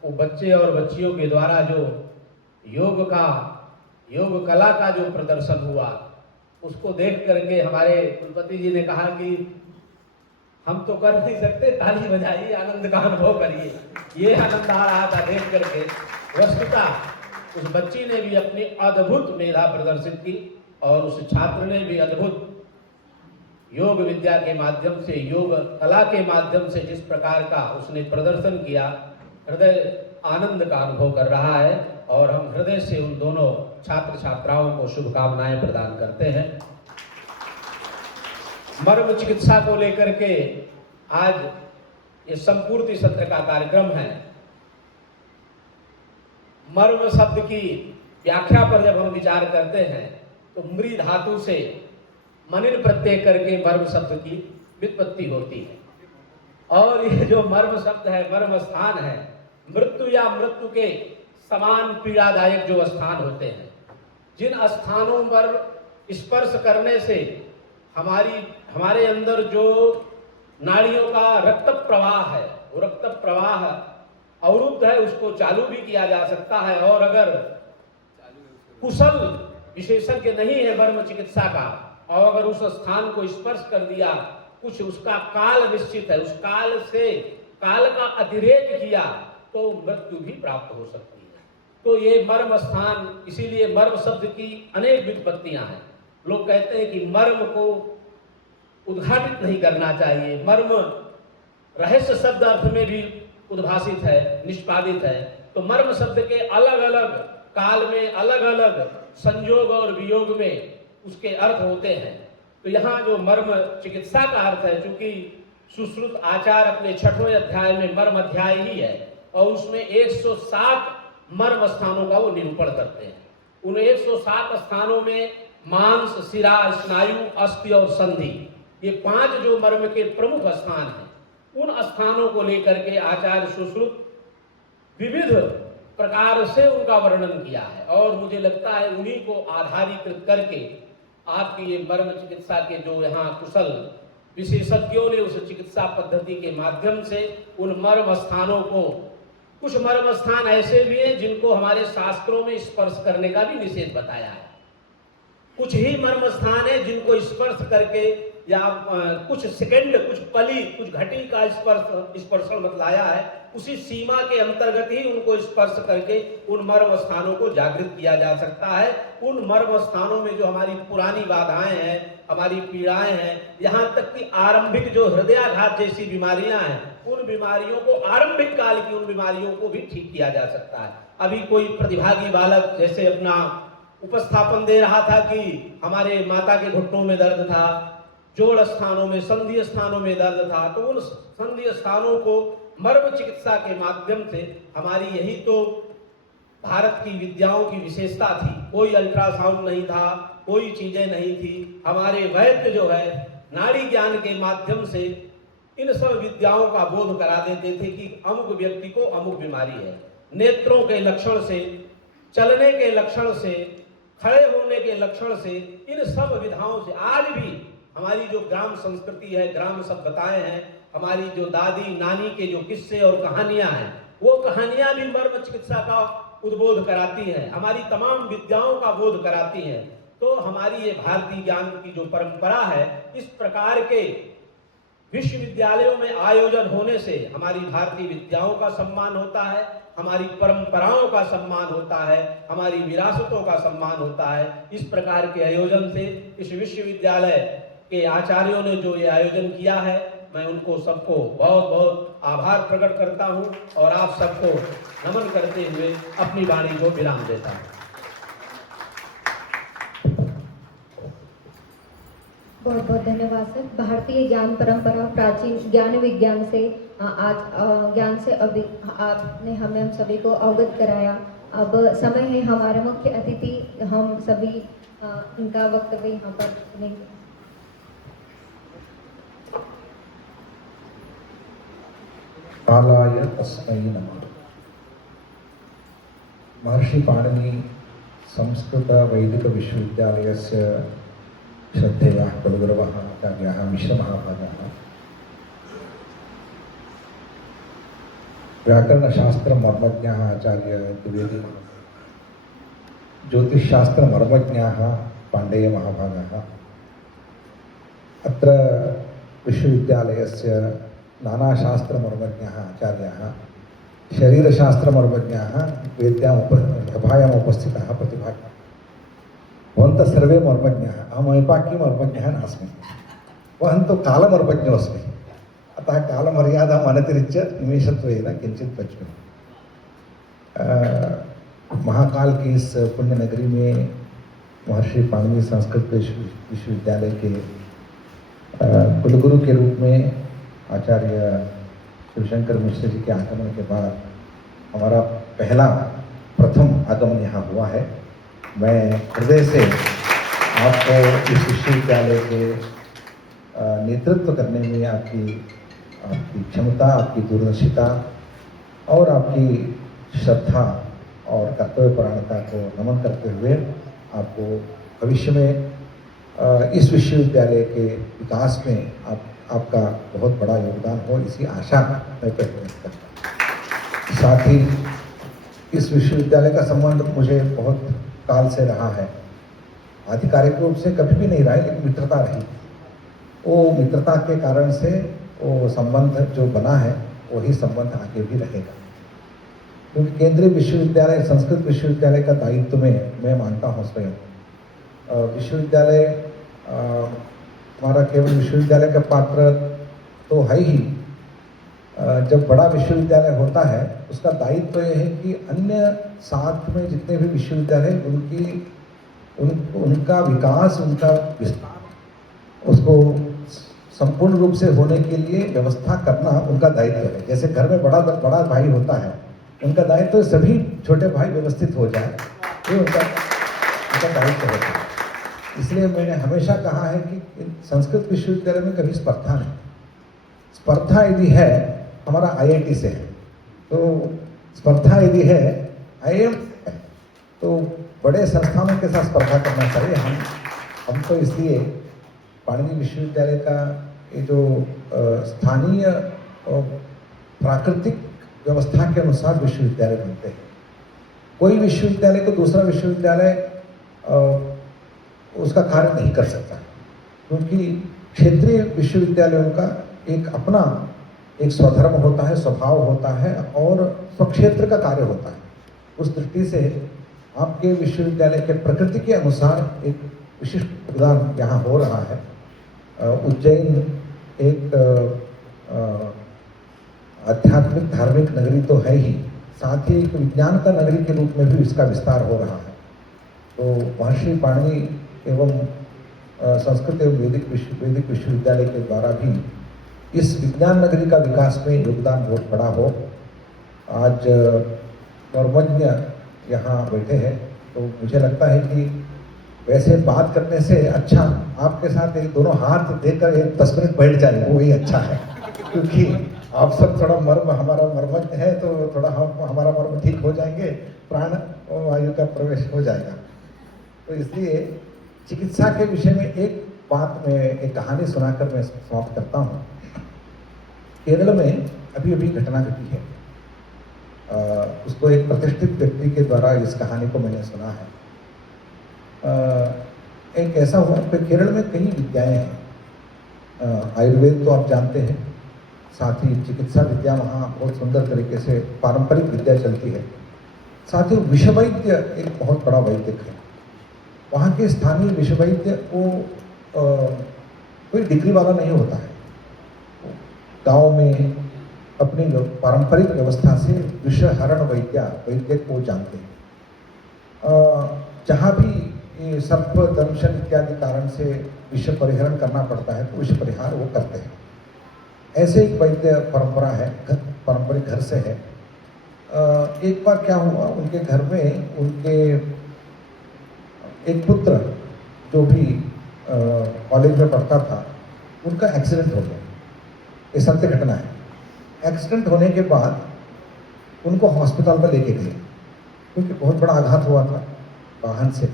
वो बच्चे और बच्चियों के द्वारा जो योग कला का जो प्रदर्शन हुआ, उसको देख करके हमारे कुलपति जी ने कहा कि हम तो कर नहीं सकते, ताली बजाइए, आनंद का अनुभव करिए। ये आनंद आ रहा था देख करके। वस्तुतः उस बच्ची ने भी अपनी अद्भुत मेधा प्रदर्शित की और उस छात्र ने भी अद्भुत योग विद्या के माध्यम से, योग कला के माध्यम से जिस प्रकार का उसने प्रदर्शन किया, हृदय आनंद का अनुभव कर रहा है और हम हृदय से उन दोनों छात्र छात्राओं को शुभकामनाएं प्रदान करते हैं। मर्म चिकित्सा को लेकर के आज ये संपूर्ति सत्र का कार्यक्रम है। मर्म शब्द की व्याख्या पर जब हम विचार करते हैं तो मृ धातु से मनिन प्रत्यय करके मर्म शब्द की व्युत्पत्ति होती है और ये जो मर्म शब्द है, मर्म स्थान है, मृत्यु या मृत्यु के समान पीड़ादायक जो स्थान होते हैं, जिन स्थानों पर स्पर्श करने से हमारे अंदर जो नाड़ियों का रक्त प्रवाह है, वो रक्त प्रवाह अवरुद्ध है, उसको चालू भी किया जा सकता है। और अगर कुशल विशेषज्ञ नहीं है मर्म चिकित्सा का और अगर उस स्थान को स्पर्श कर दिया, कुछ उसका काल निश्चित है, उस काल का अतिरेक किया तो मृत्यु भी प्राप्त हो सकती है। तो ये मर्म स्थान, इसीलिए मर्म शब्द की अनेक व्युत्पत्तियां हैं। लोग कहते हैं कि मर्म को उद्घाटित नहीं करना चाहिए, मर्म रहस्य शब्द अर्थ में भी उद्भाषित है, निष्पादित है। तो मर्म शब्द के अलग अलग काल में, अलग अलग संयोग और वियोग में उसके अर्थ होते हैं। तो यहाँ जो मर्म चिकित्सा का अर्थ है, चूंकि सुश्रुत आचार अपने 6वें अध्याय में मर्म अध्याय ही है और उसमें 107 मर्म स्थानों का वो निरूपण करते हैं। उन 107 स्थानों में मांस, शिरा, स्नायु, अस्थि और संधि, ये 5 जो मर्म के प्रमुख स्थान हैं, उन स्थानों को लेकर के आचार्य सुश्रुत विविध प्रकार से उनका वर्णन किया है और मुझे लगता है उन्हीं को आधारीकृत करके आपकी ये मर्म चिकित्सा के जो यहाँ कुशल विशेषज्ञों ने उस चिकित्सा पद्धति के माध्यम से उन मर्म स्थानों को, कुछ मर्म स्थान ऐसे भी हैं जिनको हमारे शास्त्रों में स्पर्श करने का भी निषेध बताया है, कुछ ही मर्म स्थान है जिनको स्पर्श करके या कुछ सेकंड, कुछ पली, कुछ घटी का स्पर्शन बतलाया है, उसी सीमा के अंतर्गत ही उनको स्पर्श करके उन मर्म स्थानों को जागृत किया जा सकता है। उन मर्म स्थानों में जो हमारी पुरानी बाधाएं हैं, हमारी पीड़ाएं हैं, यहाँ तक कि आरंभिक जो हृदयाघात जैसी बीमारियां हैं, उन बीमारियों को, आरंभिक काल की उन बीमारियों को भी ठीक किया जा सकता है। अभी कोई प्रतिभागी बालक जैसे अपना उपस्थापन दे रहा था कि हमारे माता के घुटनों में दर्द था, जोड़ स्थानों में, संधि स्थानों में दर्द था, तो उन संधि स्थानों को मर्म चिकित्सा के माध्यम से, हमारी यही तो भारत की विद्याओं की विशेषता थी, कोई अल्ट्रासाउंड नहीं था, कोई चीजें नहीं थी, हमारे वैद्य जो है नाड़ी ज्ञान के माध्यम से इन सब विद्याओं का बोध करा देते थे कि अमुक व्यक्ति को अमुक बीमारी है। नेत्रों के लक्षण से, चलने के लक्षण से, खड़े होने के लक्षण से, इन सब विधाओं से आज भी हमारी जो ग्राम संस्कृति है, ग्राम सभ्यताएं हैं, हमारी जो दादी नानी के जो किस्से और कहानियां हैं, वो कहानियां भी मर्म चिकित्सा का उद्बोध कराती हैं, हमारी तमाम विद्याओं का बोध कराती हैं। तो हमारी ये भारतीय ज्ञान की जो परंपरा है, इस प्रकार के विश्वविद्यालयों में आयोजन होने से हमारी भारतीय विद्याओं का सम्मान होता है, हमारी परंपराओं का सम्मान होता है, हमारी विरासतों का सम्मान होता है। इस प्रकार के आयोजन से इस विश्वविद्यालय के आचार्यों ने जो ये आयोजन किया है, मैं उनको सबको बहुत बहुत आभार प्रकट करता हूं और आप सबको नमन करते हुए अपनी वाणी को विराम देता हूं। बहुत बहुत धन्यवाद सर। भारतीय ज्ञान परंपरा, प्राचीन ज्ञान विज्ञान से आज ज्ञान से अभी आपने हम सभी को अवगत कराया अब समय है हमारे मुख्य अतिथि हम सभी उनका वक्तव्य यहाँ पर सुनेंगे। कालाय तस्मै नमः। महर्षि पाणिनि संस्कृत वैदिक विश्वविद्यालयस्य श्रद्धेयः कुलगुरवः आचार्याः मिश्रमहाभागाः व्याकरणशास्त्रमर्मज्ञाः आचार्य द्विवेदी ज्योतिषशास्त्रमर्मज्ञाः पाण्डेयमहाभागाः अत्र विश्वविद्यालयस्य नानाशास्त्रमर्मज्ञाः आचार्याः शरीरशास्त्रमर्मज्ञाः सभायाम् उपस्थिताः प्रतिभागिनः भवन्तः सर्वे मर्मज्ञाः अहम् ऐपाक्यमर्मज्ञः नास्मि वहं तु कालमर्मज्ञोऽस्मि अतः कालमर्यादाम् अनतिरिच्य निमेषत्वेन किञ्चित् वच्मि। महाकाल की इस पुण्य नगरी में महर्षि पाणिनि संस्कृत विश्वविद्यालय के कुलगुरु के रूप में आचार्य शिवशंकर मिश्र जी के आगमन के बाद हमारा प्रथम आगमन यहाँ हुआ है। मैं हृदय से आपको इस विश्वविद्यालय के नेतृत्व करने में आपकी क्षमता, आपकी दूरदर्शिता और आपकी श्रद्धा और कर्तव्यपरायणता को नमन करते हुए आपको भविष्य में इस विश्वविद्यालय के विकास में आपका बहुत बड़ा योगदान हो, इसी आशा मैं व्यक्त करता हूँ। साथ ही इस विश्वविद्यालय का संबंध मुझे बहुत काल से रहा है। आधिकारिक रूप से कभी भी नहीं रहा है, लेकिन मित्रता रही। वो मित्रता के कारण से वो संबंध जो बना है वही संबंध आगे भी रहेगा, क्योंकि केंद्रीय विश्वविद्यालय संस्कृत विश्वविद्यालय का दायित्व में मैं मानता हूँ स्वयं। विश्वविद्यालय हमारा केवल विश्वविद्यालय का पात्र तो है ही, जब बड़ा विश्वविद्यालय होता है उसका दायित्व यह है कि अन्य साथ में जितने भी विश्वविद्यालय उनका विकास, उनका विस्तार, उसको संपूर्ण रूप से होने के लिए व्यवस्था करना उनका दायित्व है। जैसे घर में बड़ा भाई होता है, उनका दायित्व सभी छोटे भाई व्यवस्थित हो जाए, ये उनका दायित्व होता है। इसलिए मैंने हमेशा कहा है कि संस्कृत विश्वविद्यालय में कभी स्पर्धा नहीं। स्पर्धा यदि है हमारा IIT से है, तो स्पर्धा यदि है IIM से है, तो बड़े संस्थानों के साथ स्पर्धा करना चाहिए। हम तो इसलिए पाणिनि विश्वविद्यालय का ये जो स्थानीय और प्राकृतिक व्यवस्था के अनुसार विश्वविद्यालय बनते हैं। कोई विश्वविद्यालय को दूसरा विश्वविद्यालय उसका कार्य नहीं कर सकता, क्योंकि क्षेत्रीय विश्वविद्यालयों का एक अपना एक स्वधर्म होता है, स्वभाव होता है और स्वक्षेत्र का कार्य होता है। उस दृष्टि से आपके विश्वविद्यालय के प्रकृति के अनुसार एक विशिष्ट योगदान यहाँ हो रहा है। उज्जैन एक आध्यात्मिक धार्मिक नगरी तो है ही, साथ ही एक विज्ञान का नगरी के रूप में भी इसका विस्तार हो रहा है। तो महर्षि पाणिनि एवं संस्कृत एवं वैदिक विश्वविद्यालय के द्वारा भी इस विज्ञान नगरी का विकास में योगदान बहुत बड़ा हो। आज मर्मज्ञ यहाँ बैठे हैं, तो मुझे लगता है कि वैसे बात करने से अच्छा आपके साथ एक दोनों हाथ देकर एक 10 मिनट बैठ जाए, वो ही अच्छा है, क्योंकि आप सब थोड़ा हमारा मर्मज्ञ है, तो थोड़ा हमारा मर्म ठीक हो जाएंगे, प्राण वायु का प्रवेश हो जाएगा। तो इसलिए चिकित्सा के विषय में एक बात में एक कहानी सुनाकर मैं समाप्त करता हूँ। केरल में अभी घटना घटी है, उसको एक प्रतिष्ठित व्यक्ति के द्वारा इस कहानी को मैंने सुना है। एक ऐसा हुआ कि केरल में कई विद्याएं हैं। आयुर्वेद तो आप जानते हैं, साथ ही चिकित्सा विद्या वहाँ बहुत सुंदर तरीके से पारंपरिक विद्या चलती है। साथ ही विषवैद्य एक बहुत बड़ा वैदिक है। वहाँ के स्थानीय विषवैद्य को कोई डिग्री वाला नहीं होता है। गांव में अपनी पारंपरिक व्यवस्था से विषहरण वैद्य को जानते हैं। जहाँ भी ये सर्प दंशन इत्यादि कारण से विष परिहरण करना पड़ता है, तो विष परिहार वो करते हैं। ऐसे एक वैद्य परंपरा है, पारंपरिक घर से है। एक बार क्या हुआ, उनके घर में उनके एक पुत्र जो भी कॉलेज में पढ़ता था, उनका एक्सीडेंट हो गया। ये सत्य घटना है। एक्सीडेंट होने के बाद उनको हॉस्पिटल में लेके गए, क्योंकि बहुत बड़ा आघात हुआ था वाहन से।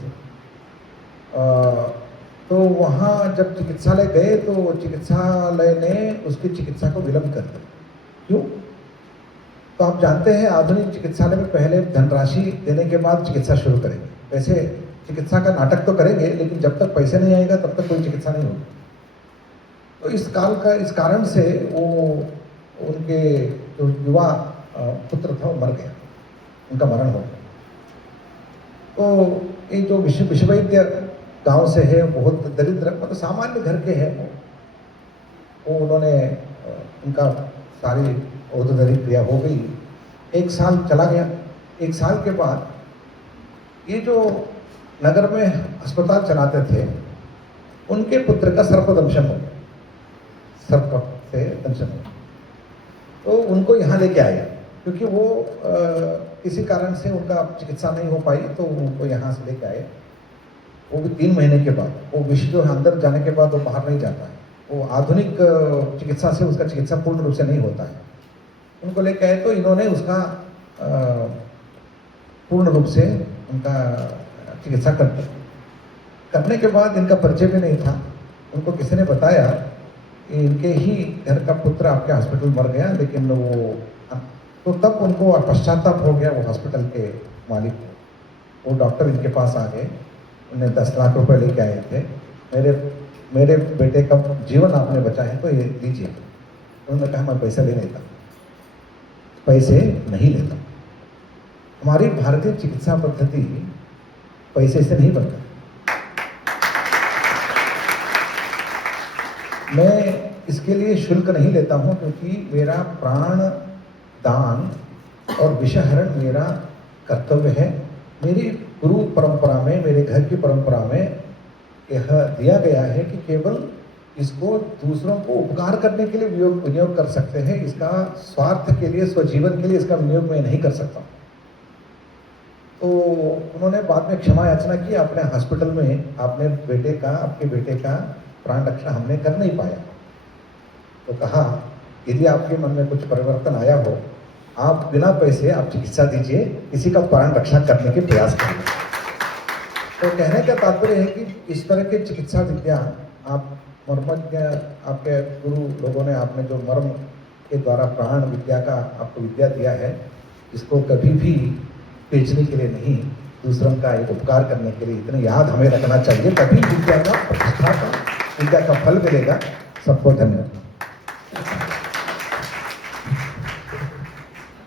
तो वहाँ जब चिकित्सालय गए तो चिकित्सालय ने उसकी चिकित्सा को विलंब कर दिया। क्यों? तो आप जानते हैं आधुनिक चिकित्सालय में पहले धनराशि देने के बाद चिकित्सा शुरू करेंगे। वैसे चिकित्सा का नाटक तो करेंगे, लेकिन जब तक पैसे नहीं आएगा तब तक कोई चिकित्सा नहीं होगी। तो इस कारण से वो उनके जो युवा पुत्र था वो मर गया, उनका मरण हो गया। तो ये जो विश्व वैद्य गांव से है, बहुत दरिद्र मतलब सामान्य घर के हैं वो उन्होंने उनका सारी औषधि क्रिया हो गई। 1 साल चला गया। 1 साल के बाद ये जो नगर में अस्पताल चलाते थे, उनके पुत्र का सर्पदंशन हो गया, सर्प से दंशन हो गया। तो उनको यहाँ लेके आया, क्योंकि वो किसी कारण से उनका चिकित्सा नहीं हो पाई, तो उनको यहाँ से लेके आए। वो भी 3 महीने के बाद। वो विष जो अंदर जाने के बाद वो बाहर नहीं जाता है। वो आधुनिक चिकित्सा से उसका चिकित्सा पूर्ण रूप से नहीं होता है। उनको लेके आए तो इन्होंने उसका पूर्ण रूप से उनका चिकित्सा करने के बाद इनका परिचय भी नहीं था। उनको किसी ने बताया कि इनके ही घर का पुत्र आपके हॉस्पिटल मर गया, लेकिन वो तो तब उनको पश्चाताप हो गया। वो हॉस्पिटल के मालिक को, वो डॉक्टर इनके पास आ गए, उन्हें 10 लाख रुपए लेके आए थे। मेरे बेटे का जीवन आपने बचाया तो ये लीजिए। उन्होंने कहा मैं पैसा नहीं लेता, पैसे नहीं लेता। हमारी भारतीय चिकित्सा पद्धति पैसे से नहीं बनता। मैं इसके लिए शुल्क नहीं लेता हूं, क्योंकि मेरा प्राण दान और विषहरण मेरा कर्तव्य है। मेरी गुरु परंपरा में, मेरे घर की परंपरा में यह दिया गया है कि केवल इसको दूसरों को उपकार करने के लिए विनियोग कर सकते हैं। इसका स्वार्थ के लिए, स्वजीवन के लिए इसका विनियोग मैं नहीं कर सकता। तो उन्होंने बाद में क्षमा याचना की अपने हॉस्पिटल में। आपके बेटे का प्राण रक्षा हमने कर नहीं पाया। तो कहा यदि आपके मन में कुछ परिवर्तन आया हो, आप बिना पैसे आप चिकित्सा दीजिए, किसी का प्राण रक्षा करने के प्रयास करिए। तो कहने का तात्पर्य है कि इस तरह के चिकित्सा विद्या आप मर्मज्ञ, आपके गुरु लोगों ने आपने जो मर्म के द्वारा प्राण विद्या का आपको विद्या दिया है, इसको कभी भी बेचने के लिए नहीं, दूसरों का एक उपकार करने के लिए इतने याद हमें रखना चाहिए। तभी विद्या का प्रतिष्ठा का, विद्या का फल मिलेगा। सबको धन्यवाद।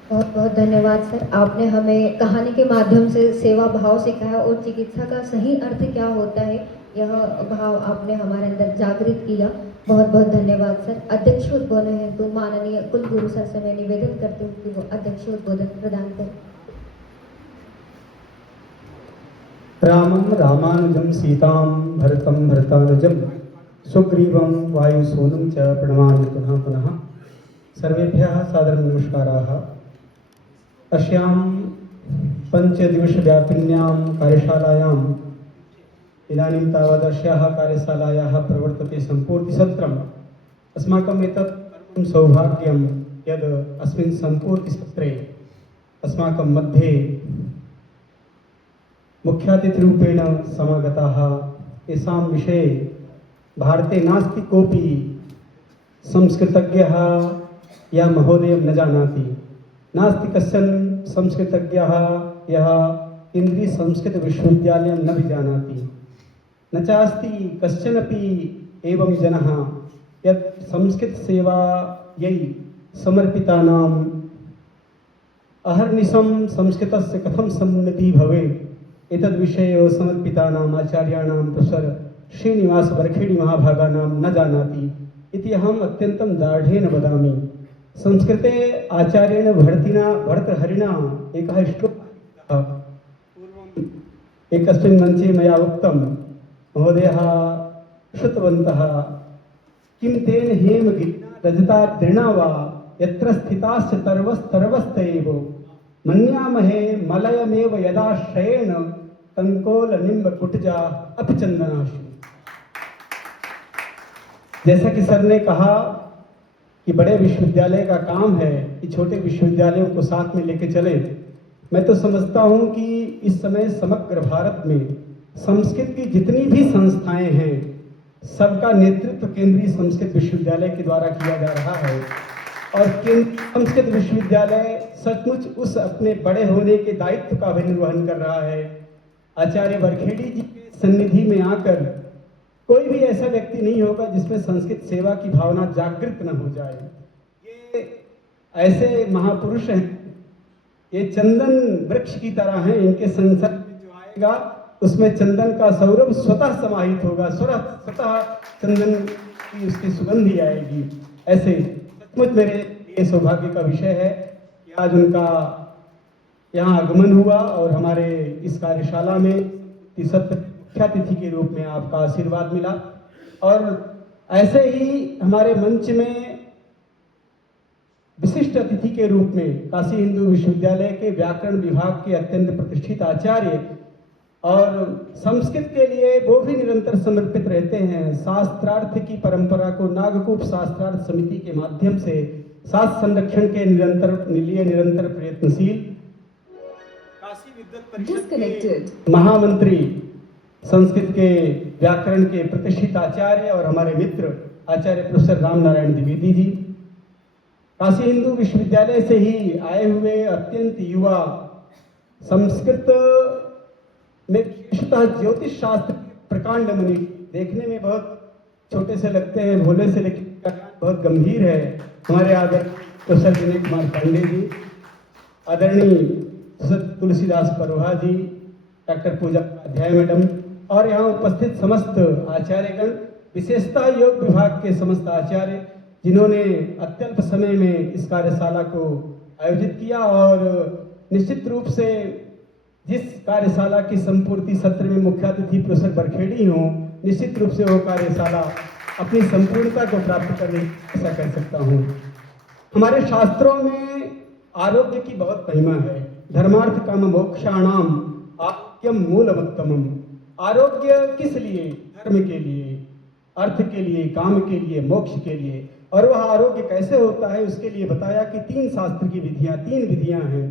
बहुत बहुत धन्यवाद सर। आपने हमें कहानी के माध्यम से सेवा भाव सिखाया और चिकित्सा का सही अर्थ क्या होता है, यह भाव आपने हमारे अंदर जागृत किया। बहुत बहुत धन्यवाद सर। अध्यक्ष उद्बोधन है तो माननीय कुलगुरु सर से मैं निवेदन करती हूँ कि वो अध्यक्ष उद्बोधन प्रदान करें। रामं रामानुजं सीतां भरतं भरतानुजं सुग्रीवं वायुसूनं च प्रणमामि पुनः पुनः। सर्वेभ्यः सादरं नमस्काराः। अस्यां 5 दिवसव्यापिन्यां कार्यशालायाम् इदानीं तावत् अस्याः कार्यशालायाः प्रवर्तते सम्पूर्तिसत्रम्। अस्माकम् एतत् परमं सौभाग्यं यद् अस्मिन् सम्पूर्तिसत्रे अस्माकं मध्ये मुख्यातिथिरूपेण समागताः। येषां विषये भारते नास्ति कोऽपि संस्कृतज्ञः या महोदयं न जानाति। नास्ति कश्चन संस्कृतज्ञः यः केन्द्रीय संस्कृत विश्वविद्यालयं न विजानाति। न चास्ति कश्चनपि एवं जनः यत् संस्कृत सेवायै समर्पितानाम् अहर्निशं संस्कृतस्य कथं सन्नतिः भवेत् एतद्विषये समर्पितानाम् आचार्याणां प्रोफेसर श्रीनिवास वरखेड़ी महाभागानां न जानाति इति अहम् अत्यन्तं दार्ढ्येन वदामि। संस्कृते आचार्येण भर्तृहरिणा एकः श्लोकः एकस्मिन् मञ्चे मया उक्तं, महोदयः श्रुतवन्तः, किं तेन हेमगिरिना रजता तृणा वा यत्र स्थिताश्च तरवस्तरवस्त एव मन्यामहे मलयमेव यदाश्रयेण कंकोल निम्ब कुटजा अपचंदनाशु। जैसा कि सर ने कहा कि बड़े विश्वविद्यालय का काम है कि छोटे विश्वविद्यालयों को साथ में लेके चले। मैं तो समझता हूं कि इस समय समग्र भारत में संस्कृत की जितनी भी संस्थाएं हैं सबका नेतृत्व केंद्रीय संस्कृत विश्वविद्यालय के द्वारा किया जा रहा है। और केंद्रीय संस्कृत विश्वविद्यालय सचमुच उस अपने बड़े होने के दायित्व का भी निर्वहन कर रहा है। आचार्य बरखेड़ी जी के सन्निधि में आकर कोई भी ऐसा व्यक्ति नहीं होगा जिसमें संस्कृत सेवा की भावना जागृत न हो जाए। ये ऐसे महापुरुष हैं, ये चंदन वृक्ष की तरह हैं। इनके संसर्ग में जो आएगा उसमें चंदन का सौरभ स्वतः समाहित होगा, स्वतः चंदन की उसकी सुगंध ही आएगी। ऐसे सचमुच मेरे लिए सौभाग्य का विषय है कि आज उनका यहाँ आगमन हुआ और हमारे इस कार्यशाला में सत्र मुख्यातिथि के रूप में आपका आशीर्वाद मिला। और ऐसे ही हमारे मंच में विशिष्ट अतिथि के रूप में काशी हिंदू विश्वविद्यालय के व्याकरण विभाग के अत्यंत प्रतिष्ठित आचार्य और संस्कृत के लिए वो भी निरंतर समर्पित रहते हैं। शास्त्रार्थ की परंपरा को नागकूप शास्त्रार्थ समिति के माध्यम से शास्त्र संरक्षण के निरंतर प्रयत्नशील काशी विद्वत परिषद के महामंत्री, संस्कृत के व्याकरण के प्रतिष्ठित आचार्य और हमारे मित्र आचार्य प्रोफेसर राम नारायण द्विवेदी जी, काशी हिंदू विश्वविद्यालय से ही आए हुए अत्यंत युवा, संस्कृत में विशेषतः ज्योतिष शास्त्र प्रकांड मुनि, देखने में बहुत छोटे से लगते हैं, भोले से, लेकिन बहुत गंभीर है। हमारे आदरणीय प्रोफेसर विनय कुमार पांडे जी, आदरणीय तुलसीदास परोहा जी, डॉक्टर पूजा उपाध्याय मैडम और यहाँ उपस्थित समस्त आचार्यगण, विशेषतः योग विभाग के समस्त आचार्य जिन्होंने अत्यल्प समय में इस कार्यशाला को आयोजित किया। और निश्चित रूप से जिस कार्यशाला की संपूर्ति सत्र में मुख्यातिथि प्रोफेसर बरखेड़ी हों, निश्चित रूप से वो कार्यशाला अपनी संपूर्णता को प्राप्त करने ऐसा कह सकता हूँ। हमारे शास्त्रों में आरोग्य की बहुत महिमा है। धर्मार्थ काम मोक्षाणाम आरोग्यम मूलमुत्तमम। आरोग्य किस लिए? धर्म के लिए, अर्थ के लिए, काम के लिए, मोक्ष के लिए। और वह आरोग्य कैसे होता है उसके लिए बताया कि 3 शास्त्र की विधियां, 3 विधियां हैं।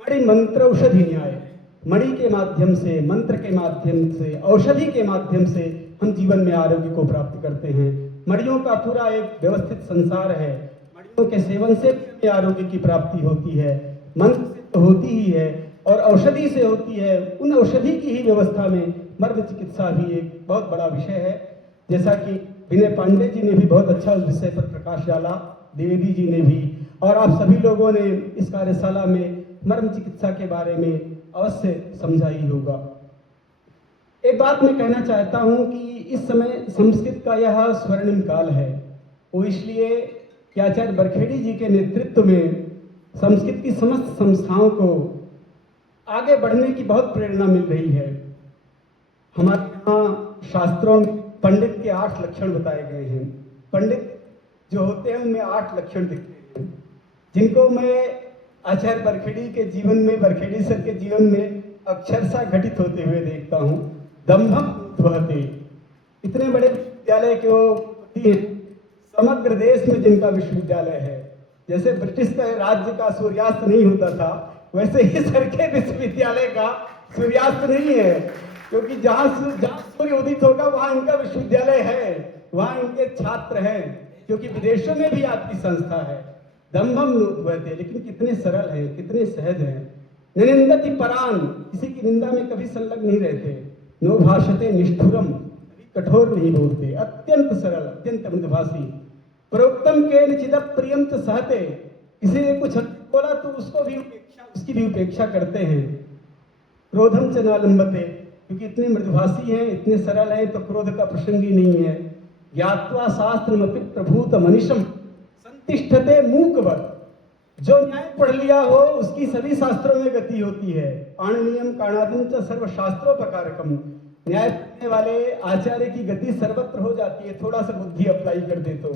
मणि मंत्र औषधि न्याय। मणि के माध्यम से, मंत्र के माध्यम से, औषधि के माध्यम से हम जीवन में आरोग्य को प्राप्त करते हैं। मणियों का पूरा एक व्यवस्थित संसार है। मणियों के सेवन से भी आरोग्य की प्राप्ति होती है, मंत्र से तो होती ही है और औषधि से होती है। उन औषधि की ही व्यवस्था में मर्म चिकित्सा भी एक बहुत बड़ा विषय है। जैसा कि विनय पांडे जी ने भी बहुत अच्छा उस विषय पर प्रकाश डाला, द्विवेदी जी ने भी, और आप सभी लोगों ने इस कार्यशाला में मर्म चिकित्सा के बारे में अवश्य समझा ही होगा। एक बात मैं कहना चाहता हूं कि इस समय संस्कृत का यह स्वर्णिम काल है। वो इसलिए कि आचार्य बरखेड़ी जी के नेतृत्व में संस्कृत की समस्त संस्थाओं को आगे बढ़ने की बहुत प्रेरणा मिल रही है। हमारे यहाँ शास्त्रों में पंडित के 8 लक्षण बताए गए हैं। पंडित जो होते हैं उनमें 8 लक्षण दिखते हैं, जिनको मैं आचार्य बरखेड़ी के जीवन में, बरखेड़ी सर के जीवन में अक्षरशः घटित होते हुए देखता हूँ। दम्भम उद्वहते, इतने बड़े विश्वविद्यालय के वो पति हैं, समग्र देश में जिनका विश्वविद्यालय है। जैसे ब्रिटिश का राज्य का सूर्यास्त नहीं होता था, वैसे ही सर के विश्वविद्यालय का सूर्यास्त नहीं है, क्योंकि जहाँ सूर्य उदित होगा वहाँ इनका विश्वविद्यालय है, वहाँ इनके छात्र हैं, क्योंकि विदेशों में भी आपकी संस्था है। दम्भम नोद्वहते, लेकिन कितने सरल हैं, कितने सहज हैं। निंदति परान, किसी की निंदा में कभी संलग्न नहीं रहते। नो भाषते निष्ठुरम, कठोर नहीं बोलते, अत्यंत सरल, अत्यंत मृदुभाषी। प्रोक्तम के निचित प्रियम च सहते, किसी ने कुछ बोला तो उसकी भी उपेक्षा करते हैं। क्रोधम च न लंबते, क्योंकि इतने मृदुभाषी हैं, इतने सरल हैं, तो क्रोध का प्रसंग ही नहीं है। ज्ञात्वा शास्त्रमपि प्रभूत मनीषम संतिष्ठते मूकवत, जो न्याय पढ़ लिया हो उसकी सभी शास्त्रों में गति होती है। पाणिनियम काणादिं च सर्वशास्त्रोपकारकम, न्याय पढ़ने वाले आचार्य की गति सर्वत्र हो जाती है। थोड़ा सा बुद्धि अप्लाई कर दे तो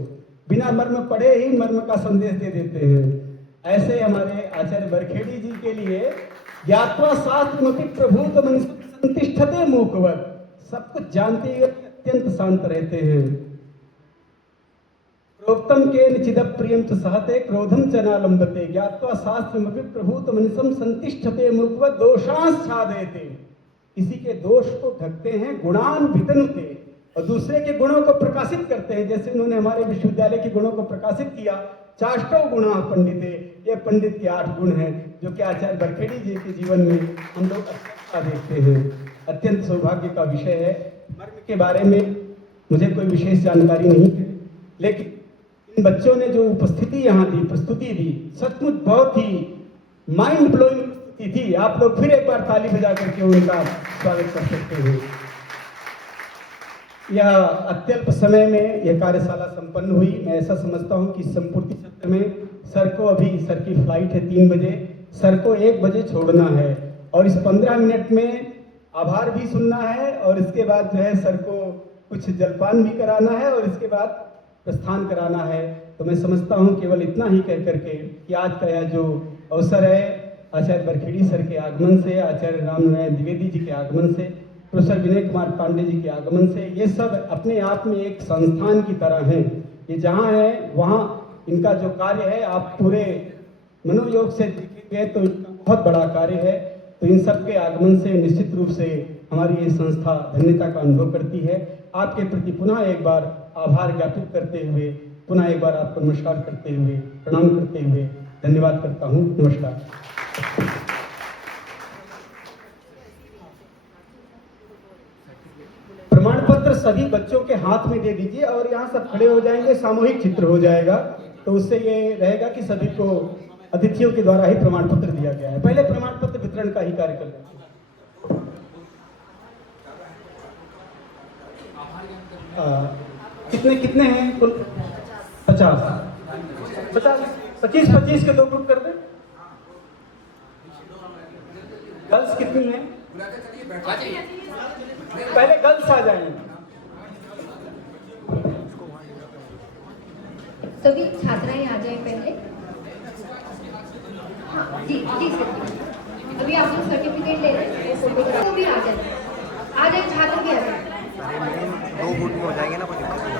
बिना मर्म पढ़े ही मर्म का संदेश दे देते हैं। ऐसे हमारे आचार्य बरखेड़ी जी के लिए ज्ञात्वा शास्त्रमपि प्रभूत मनुष्य संतिष्ठते मूकवत, सब कुछ जानते हुए अत्यंत शांत रहते हैं। प्रोक्तम के निचिद प्रियम च सहते क्रोधम च न लंबते ज्ञात्वा शास्त्रमपि प्रभूत मनुष्यम संतिष्ठते मूकवत दोषांश छादयते, किसी के दोष को ढकते हैं, गुणान वितनुते, और दूसरे के गुणों को प्रकाशित करते हैं। जैसे उन्होंने हमारे विश्वविद्यालय के गुणों को प्रकाशित किया, चाष्टो गुणा पंडिते, ये पंडित के 8 गुण हैं जो कि आचार्य बरखेड़ी जी के जीवन में हम लोग अत्यंत देखते हैं। अत्यंत सौभाग्य का विषय है। मर्म के बारे में मुझे कोई विशेष जानकारी नहीं है, लेकिन इन बच्चों ने जो उपस्थिति यहाँ दी, प्रस्तुति दी, सचमुच बहुत ही माइंड ब्लोइंग प्रस्तुति थी। आप लोग फिर एक बार ताली बजा करके उनका स्वागत कर सकते हैं। यह अत्यल्प समय में यह कार्यशाला संपन्न हुई। मैं ऐसा समझता हूं कि संपूर्ति सत्र में सर को, अभी सर की फ्लाइट है 3 बजे, सर को 1 बजे छोड़ना है और इस 15 मिनट में आभार भी सुनना है और इसके बाद जो है सर को कुछ जलपान भी कराना है और इसके बाद प्रस्थान कराना है। तो मैं समझता हूं केवल इतना ही कह करके कि आज का यह जो अवसर है आचार्य बरखेड़ी सर के आगमन से, आचार्य रामनारायण द्विवेदी जी के आगमन से, प्रोफेसर विनय कुमार पांडे जी के आगमन से, ये सब अपने आप में एक संस्थान की तरह हैं। ये जहाँ है वहाँ इनका जो कार्य है आप पूरे मनोयोग से देखेंगे तो इनका बहुत बड़ा कार्य है। तो इन सब के आगमन से निश्चित रूप से हमारी ये संस्था धन्यता का अनुभव करती है। आपके प्रति पुनः एक बार आभार ज्ञापित करते हुए, पुनः एक बार आपको नमस्कार करते हुए, प्रणाम करते हुए धन्यवाद करता हूँ। नमस्कार। प्रमाण पत्र सभी बच्चों के हाथ में दे दीजिए और यहाँ सब खड़े हो जाएंगे, सामूहिक चित्र हो जाएगा। तो उससे ये रहेगा कि सभी को अतिथियों के द्वारा ही प्रमाण पत्र दिया गया है। पहले प्रमाण पत्र वितरण का ही कार्य कर लेते हैं। कितने कितने हैं कुल? 50 25 के 2 ग्रुप कर दें। गर्ल्स कितनी हैं? पहले गर्ल्स आ जाएंगे। सभी छात्राएं आ जाए पहले। हाँ जी जी सर, अभी आप लोग सर्टिफिकेट ले रहे हैं, फोटोग्राफ भी आ जाए छात्र भी आ जाए। 2 गुट में हो जाएंगे ना, कोई दिक्कत नहीं।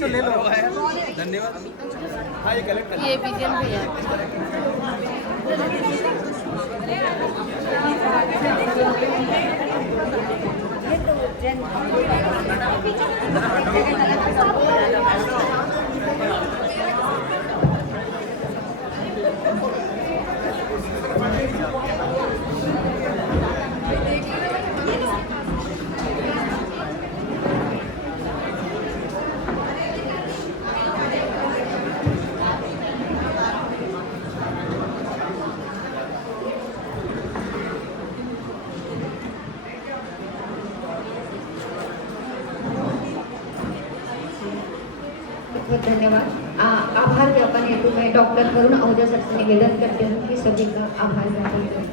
तो ले लो धन्यवाद ये विजन भैया बहुत धन्यवाद। आभार ज्ञापन हेतु मैं डॉक्टर वरुण आहूजा सर से निवेदन करती हूँ कि सभी का आभार ज्ञापन करें।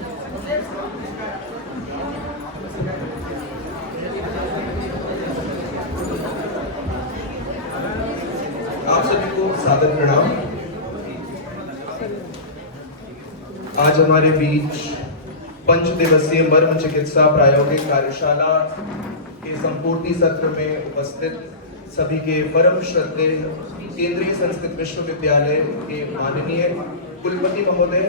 आप सभी को सादर प्रणाम। आज हमारे बीच 5 दिवसीय मर्म चिकित्सा प्रायोगिक कार्यशाला के संपूर्ति सत्र में उपस्थित सभी के परम श्रद्धेय केंद्रीय संस्कृत विश्वविद्यालय के माननीय कुलपति महोदय,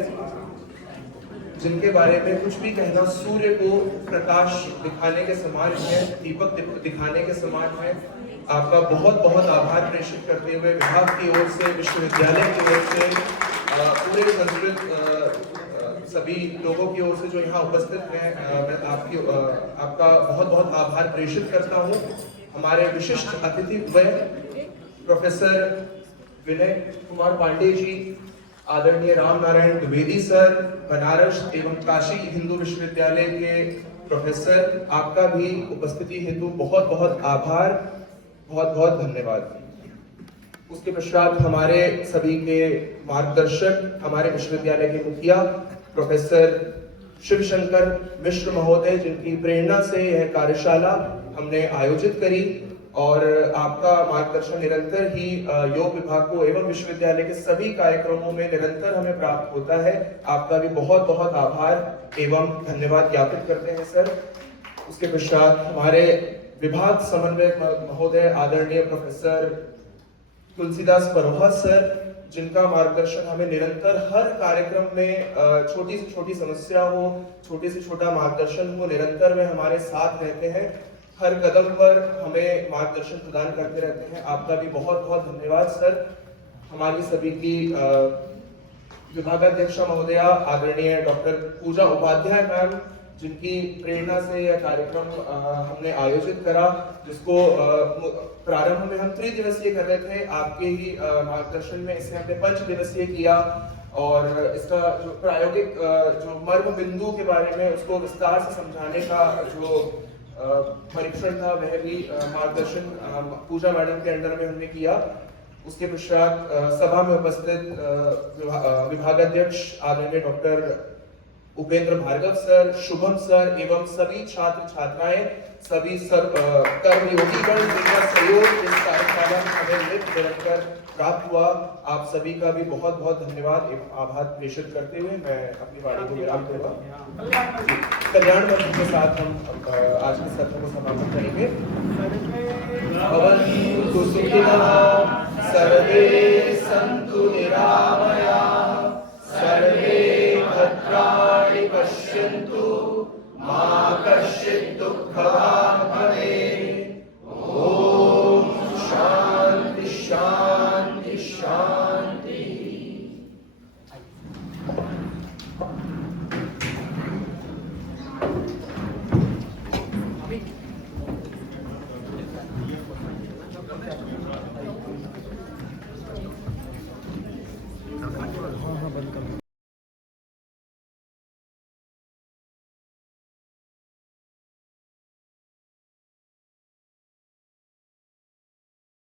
जिनके बारे में कुछ भी कहना सूर्य को प्रकाश दिखाने के समान है, दीपक दिखाने के समान है। आपका बहुत बहुत आभार प्रेषित करते हुए विभाग की ओर से, विश्वविद्यालय की ओर से, पूरे संस्कृत सभी लोगों की ओर से जो यहाँ उपस्थित हैं, मैं आपका बहुत बहुत आभार प्रेषित करता हूँ। हमारे विशिष्ट अतिथि प्रोफेसर विनय कुमार पांडे जी, आदरणीय राम नारायण द्विवेदी सर, बनारस एवं काशी हिंदू विश्वविद्यालय के प्रोफेसर, आपका भी उपस्थिति हेतु बहुत बहुत आभार, बहुत बहुत धन्यवाद। उसके पश्चात हमारे सभी के मार्गदर्शक, हमारे विश्वविद्यालय के मुखिया प्रोफेसर शिवशंकर मिश्र महोदय, जिनकी प्रेरणा से यह कार्यशाला हमने आयोजित करी और आपका मार्गदर्शन निरंतर ही योग विभाग को एवं विश्वविद्यालय के सभी कार्यक्रमों में निरंतर हमें प्राप्त होता है। आपका भी बहुत बहुत आभार एवं धन्यवाद ज्ञापित करते हैं सर। उसके पश्चात हमारे विभाग समन्वयक महोदय आदरणीय प्रोफेसर तुलसीदास परोहा सर, जिनका मार्गदर्शन हमें निरंतर हर कार्यक्रम में छोटी से छोटी समस्या हो, छोटे से छोटा मार्गदर्शन हो, निरंतर में हमारे साथ रहते हैं। हर कदम पर हमें मार्गदर्शन प्रदान करते रहते हैं। आपका भी बहुत बहुत धन्यवाद सर। हमारी सभी की विभागाध्यक्षा महोदया आदरणीय डॉक्टर पूजा उपाध्याय मैम, जिनकी प्रेरणा से यह कार्यक्रम हमने आयोजित करा, जिसको प्रारंभ में हम 3 दिवसीय कर रहे थे। आपके ही मार्गदर्शन में इसे हमने 5 दिवसीय किया और इसका जो प्रायोगिक जो मर्म बिंदु के बारे में उसको विस्तार से समझाने का जो परीक्षण था, वह भी मार्गदर्शन पूजा मैडम के अंडर में हमने किया। उसके पश्चात सभा में उपस्थित विभागाध्यक्ष आदरणीय doctor Upendra Bhargava sir, Shubham sir एवं सभी छात्र छात्राएं, सभी कर्मयोगीगण, जिनका सहयोग इस कार्यशाला में हमें निरंतर प्राप्त हुआ, आप सभी का भी बहुत बहुत धन्यवाद एवं आभार प्रेषित करते हुए मैं अपनी वाणी को विराम दूंगा। कल्याण मंत्र के साथ हम आज के सत्र को समाप्त करेंगे। भवन्तु सुखिनः सर्वे सन्तु निरामयाः, सर्वे भद्राणि पश्यन्तु, मा कश्चित् दुःखभाग् भवेत्। ओम शांति शांति शांति। हाँ हाँ बंद कर